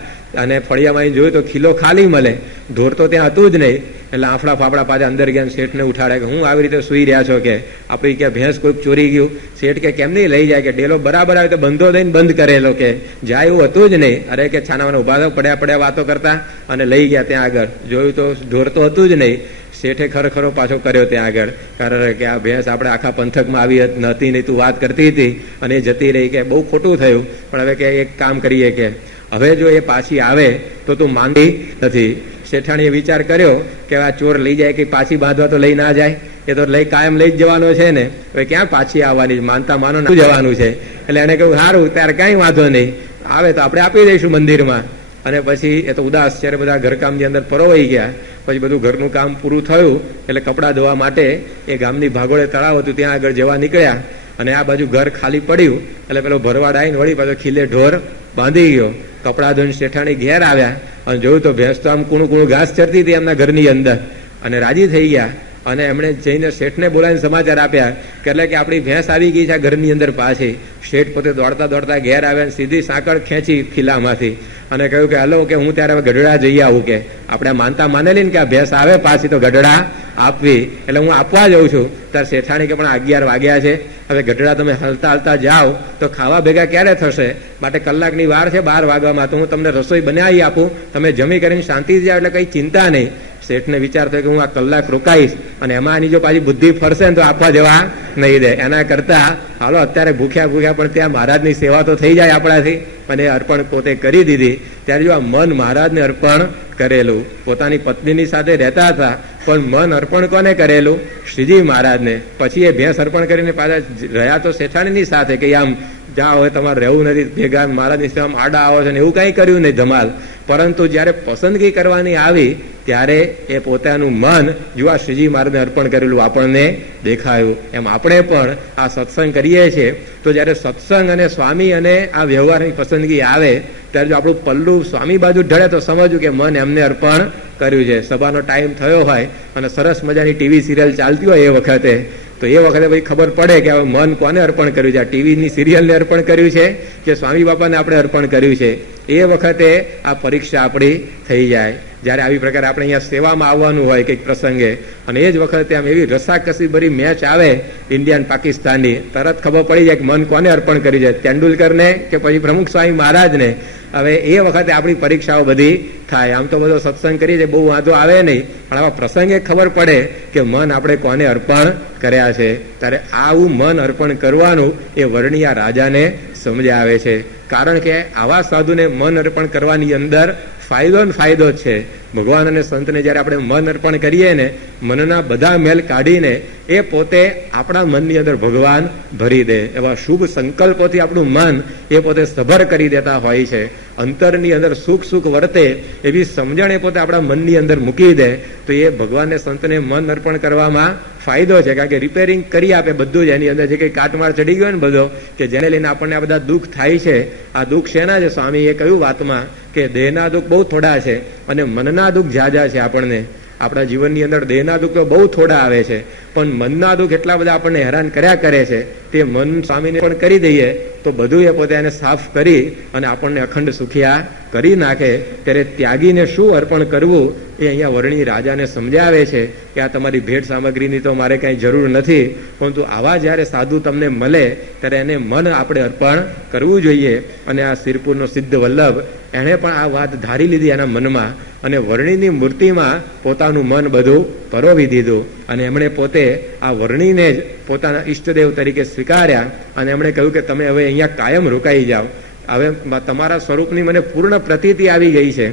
અને ફળિયામાં જોયું તો ખીલો ખાલી મળે, ઢોર તો ત્યાં હતું જ નહીં. એટલે આફડા ફાફડા પાછા અંદર ગયા, શેઠને ઉઠાડે કે હું આવી રીતે સુઈ રહ્યા છો કે આપણી કે ભેંસ કોઈક ચોરી ગયું. શેઠ કે કેમ નહીં લઈ જાય કે ડેલો બરાબર આવે તો બંધો દઈને બંધ કરેલો કે જાય એવું હતું જ નહીં. અરે કે છાનામાં ઉભા પડ્યા વાતો કરતા અને લઈ ગયા ત્યાં આગળ. જોયું તો ઢોર તો હતું જ નહીં. શેઠે ખરો પાછો કર્યો ત્યાં આગળ, કારણ કે આ ભેંસ આપણે આખા પંથકમાં આવી નથી નહીં, તું વાત કરતી હતી અને એ જતી રહી કે બહુ ખોટું થયું, પણ હવે કે એક કામ કરીએ કે હવે જો એ પાછી આવે તો તું માનતી નથી. શેઠાણીએ વિચાર કર્યો કે આ ચોર લઈ જાય કે પાછી બાંધવા તો લઈ ના જાય, એ તો લઈ કાયમ લઈ જ જવાનો છે ને, હવે ક્યાં પાછી આવવાની, માનતા માનો ના જવાનું છે. એટલે એને કહ્યું સારું ત્યારે કઈ વાંધો નહીં, આવે તો આપણે આપી દઈશું મંદિરમાં. અને પછી એ તો ઉદાસ છે, બધા ઘરકામની અંદર પરોવાઈ ગયા. પછી બધું ઘરનું કામ પૂરું થયું એટલે કપડાં ધોવા માટે એ ગામની ભાગોળે તળાવ હતું ત્યાં આગળ જવા નીકળ્યા. અને આ બાજુ ઘર ખાલી પડ્યું એટલે પેલો ભરવાડ આવીને વળી પાછો ખીલે ઢોર બાંધી ગયો. કપડાં ધોઈને શેઠાણી ઘેર આવ્યા અને જોયું તો ભેંસ તો આમ કૂણું ઘાસ ચરતી હતી એમના ઘરની અંદર, અને રાજી થઈ ગયા. અને એમણે જઈને શેઠને બોલાવીને સમાચાર આપ્યા કે એટલે કે આપણી ભેંસ આવી ગઈ છે ઘરની અંદર પાછી. શેઠ પોતે દોડતા ઘેર આવ્યા, સીધી સાંકળ ખેંચી ખીલામાંથી અને કહ્યું કે હલો કે હું ત્યારે ગઢડા જઈ આવું, કે આપણે માનતા માનેલી ને કે આ ભેંસ આવે પાછી તો ગઢડા આપવી, એટલે હું આપવા જઉં છું. ત્યારે શેઠાણી કે પણ 11 વાગ્યા છે, હવે ગઢડા તમે હાલતા જાઓ તો ખાવા ભેગા ક્યારે થશે, માટે કલાકની વાર છે 12 વાગવામાં, તો હું તમને રસોઈ બનાવી આપું, તમે જમી કરીને શાંતિથી જાઓ એટલે કઈ ચિંતા નહીં. શેઠને વિચાર થયો કે હું આ કલાક રોકાઈશ અને એમાં આની જો પાછી બુદ્ધિ ફરશે ને તો આપવા જવા નહીં દે, એના કરતા હાલો અત્યારે ભૂખ્યા પણ ત્યાં મહારાજની સેવા તો થઈ જાય આપણાથી. અને અર્પણ પોતે કરી દીધી. ત્યારે જો આ મન મહારાજને અર્પણ કરેલું, પોતાની પત્નીની સાથે રહેતા હતા પણ મન અર્પણ કોને કરેલું? શ્રીજી મહારાજને. પછી એ ભેંસ અર્પણ કરીને પાછા રહ્યા તો શેઠાણીની સાથે કે આમ જાઓ હવે તમારે રહેવું નથી ભેગા મહારાજની સેવામાં આડા આવો છો ને એવું કઈ કર્યું નહીં ધમાલ. પરંતુ જયારે પસંદગી કરવાની આવી ત્યારે એ પોતાનું મન જો આ શ્રીજી મહારાજને અર્પણ કરેલું આપણને દેખાયું. એમ આપણે પણ આ સત્સંગ કરીએ છીએ તો જયારે સત્સંગ અને સ્વામી અને આ વ્યવહારની પસંદગી આવે ત્યારે જો આપણું પલ્લું સ્વામી બાજુ ઢળે તો સમજવું કે મન એમને અર્પણ કર્યું છે. સભાનો ટાઈમ થયો હોય અને સરસ મજાની ટીવી સિરિયલ ચાલતી હોય એ વખતે, તો એ વખતે ભાઈ ખબર પડે કે હવે મન કોને અર્પણ કર્યું છે, આ ટીવીની સિરિયલને અર્પણ કર્યું છે કે સ્વામી બાપાને આપણે અર્પણ કર્યું છે. એ વખતે આ પરીક્ષા આપણી થઈ જાય. જયારે આવી પ્રકારે આપણે અહીંયા સેવામાં આવવાનું હોય કંઈક પ્રસંગે, અને એ જ વખતે આમ એવી રસાકસી ભરી મેચ આવે ઇન્ડિયા અને પાકિસ્તાનની, તરત ખબર પડી જાય કે મન કોને અર્પણ કર્યું છે, તેંડુલકરને કે પછી પ્રમુખ સ્વામી મહારાજને. હવે એ વખતે આપણી પરીક્ષાઓ બધી થાય. આમ તો બધો સત્સંગ કરીએ છીએ બહુ વાંધો આવે નહીં, પણ આવા પ્રસંગે ખબર પડે કે મન આપણે કોને અર્પણ કર્યા છે. ત્યારે આવું મન અર્પણ કરવાનું એ વર્ણિયા રાજાને સમજ્યા આવે છે. કારણ કે આવા સાધુને મન અર્પણ કરવાની અંદર ફાયદો છે. ભગવાન અને સંતને જયારે આપણે મન અર્પણ કરીએ ને, મનના બધા મેલ કાઢીને એ પોતે આપણા મનની અંદર ભગવાન ભરી દે. એવા શુભ સંકલ્પોથી આપણું મન એ પોતે સભર કરી દેતા હોય છે. અંતરની અંદર સુખ વર્તે એવી સમજણ એ પોતે આપણા મનની અંદર મૂકી દે તો એ ભગવાનને સંતને મન અર્પણ કરવામાં ફાયદો છે. કારણ કે રિપેરિંગ કરી આપે બધું જ. એની અંદર જે કઈ કાટમાળ ચડી ગયો ને બધો, કે જેને લઈને આપણને આ બધા દુઃખ થાય છે, આ દુઃખ શેના છે? સ્વામી એ કહ્યું વાતમાં કે દેહના દુઃખ બહુ થોડા છે અને મનના દુઃખ ઝાઝા છે આપણને. આપણા જીવનની અંદર દેહના દુઃખ તો બહુ થોડા આવે છે, પણ મનના દુઃખ એટલા બધા આપણને હેરાન કર્યા કરે છે. તે મન સ્વામીને પણ કરી દઈએ તો બધું એ પોતે એને સાફ કરી અને આપણને અખંડ સુખિયા કરી નાખે. ત્યારે ત્યાગીને શું અર્પણ કરવું એ અહીંયા વર્ણી રાજાને સમજાવે છે કે આ તમારી ભેટ સામગ્રીની તો મારે કાંઈ જરૂર નથી, પરંતુ આવા જ્યારે સાધુ તમને મળે ત્યારે એને મન આપણે અર્પણ કરવું જોઈએ. અને આ સિરપુરનો સિદ્ધ વલ્લભ એણે પણ આ વાત ધારી લીધી એના મનમાં અને વર્ણીની મૂર્તિમાં પોતાનું મન બધું પરોવી દીધું. અને એમણે પોતે આ વર્ણીને જ પોતાના ઈષ્ટદેવ તરીકે સ્વીકાર્યા અને એમણે કહ્યું કે તમે હવે અહીંયા કાયમ રોકાઈ જાઓ. હવે તમારા સ્વરૂપની મને પૂર્ણ પ્રતીતિ આવી ગઈ છે,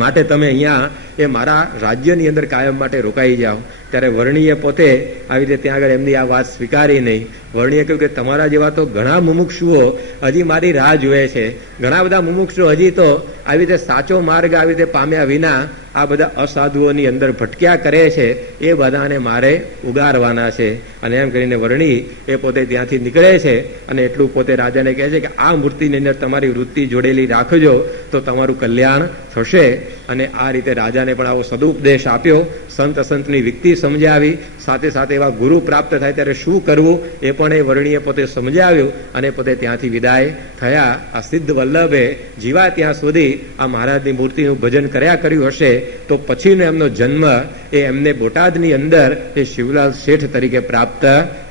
માટે તમે અહીંયા એ મારા રાજ્યની અંદર કાયમ માટે રોકાઈ જાઓ. ત્યારે વર્ણીએ પોતે આવી રીતે ત્યાં આગળ એમની આ વાત સ્વીકારી નહીં. વર્ણીએ કહ્યું કે તમારા જેવા તો ઘણા મુમુક્ષુઓ હજી મારી રાહ જુએ છે. ઘણા બધા મુમુક્ષુઓ હજી તો આવી રીતે સાચો માર્ગ આવી રીતે પામ્યા વિના આ બધા અસાધુઓની અંદર ભટક્યા કરે છે, એ બધાને મારે ઉગારવાના છે. અને એમ કરીને વર્ણી એ પોતે ત્યાંથી નીકળે છે અને એટલું પોતે રાજાને કહે છે કે આ મૂર્તિની અંદર તમારી વૃત્તિ જોડેલી રાખજો તો તમારું કલ્યાણ થશે. અને આ રીતે રાજાને પણ આવો સદુપદેશ આપ્યો, સંત અસંતની વ્યક્તિ સમજાવી, સાથે સાથે એવા ગુરુ પ્રાપ્ત થાય ત્યારે શું કરવું એ પણ એ વર્ણીએ પોતે સમજાવ્યું અને પોતે ત્યાંથી વિદાય થયા. આ સિદ્ધ વલ્લભે જીવા ત્યાં સુધી આ મહારાજની મૂર્તિનું ભજન કર્યા કર્યું હશે તો પછીનો એમનો જન્મ એ એમને બોટાદની અંદર એ શિવલાલ શેઠ તરીકે પ્રાપ્ત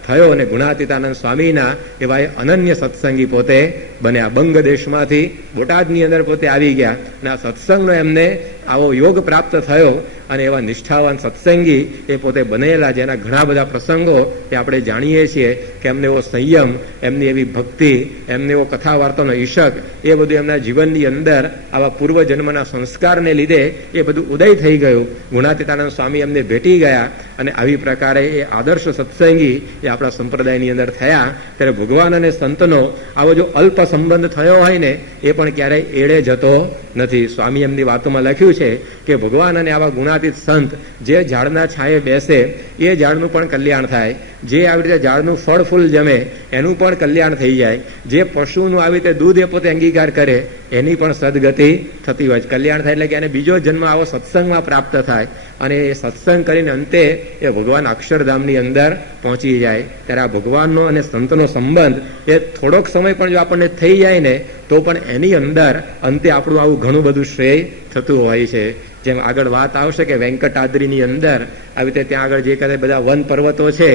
થયો. અને ગુણાતીતાનંદ સ્વામીના એવા એ અનન્ય સત્સંગી પોતે બન્યા. બંગ દેશમાંથી બોટાદની અંદર પોતે આવી ગયા અને આ સત્સંગનો એમને આવો યોગ પ્રાપ્ત થયો અને એવા નિષ્ઠાવાન સત્સંગી એ પોતે બનેલા, જેના ઘણા બધા પ્રસંગો એ આપણે જાણીએ છીએ કે એમને એવો સંયમ, એમની એવી ભક્તિ, એમને એવો કથા વાર્તાનો ઈશક એ બધું એમના જીવનની અંદર આવા પૂર્વજન્મના સંસ્કારને લીધે એ બધું ઉદય થઈ ગયું. ગુણાતીતાનંદ સ્વામી એમને ભેટી ગયા અને આવી પ્રકારે એ આદર્શ સત્સંગી એ આપણા સંપ્રદાયની અંદર થયા. ત્યારે ભગવાન અને સંતનો આવો જો અલ્પ સંબંધ થયો હોય ને એ પણ ક્યારેય એળે જતો નથી. સ્વામી એમની વાતોમાં લખ્યું છે કે ભગવાન અને આવા ગુણાતીત સંત જે ઝાડના છાંયે બેસે એ ઝાડનું પણ કલ્યાણ થાય, જે આવી રીતે ઝાડનું ફળ ફૂલ જમે એનું પણ કલ્યાણ થઈ જાય, જે પશુનું આવી રીતે દૂધ એ પોતે અંગીકાર કરે એની પણ સદગતિ થતી હોય. કલ્યાણ થાય એટલે કે એને બીજો જન્મ આવો સત્સંગમાં પ્રાપ્ત થાય અને એ સત્સંગ કરીને અંતે એ ભગવાન અક્ષરધામની અંદર પહોંચી જાય. ત્યારે આ ભગવાનનો અને સંતનો સંબંધ એ થોડોક સમય પણ જો આપણને થઈ જાય ને તો પણ એની અંદર અંતે આપણું આવું ઘણું બધું શ્રેય થતું હોય છે. જેમ આગળ વાત આવશે કે વેંકટાદ્રીની અંદર આવી રીતે ત્યાં આગળ જે કદાચ બધા વન પર્વતો છે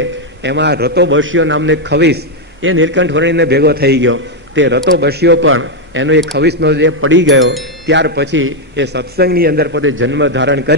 એમાં રતો બસ્યો નામને ખવીસ એ નીલકંઠ વર્ણીને ભેગો થઈ ગયો. તે રતો બસ્યો પણ એનો એ ખવીસનો જે પડી ગયો ત્યાર પછી એ સત્સંગની અંદર પોતે જન્મ ધારણ કરી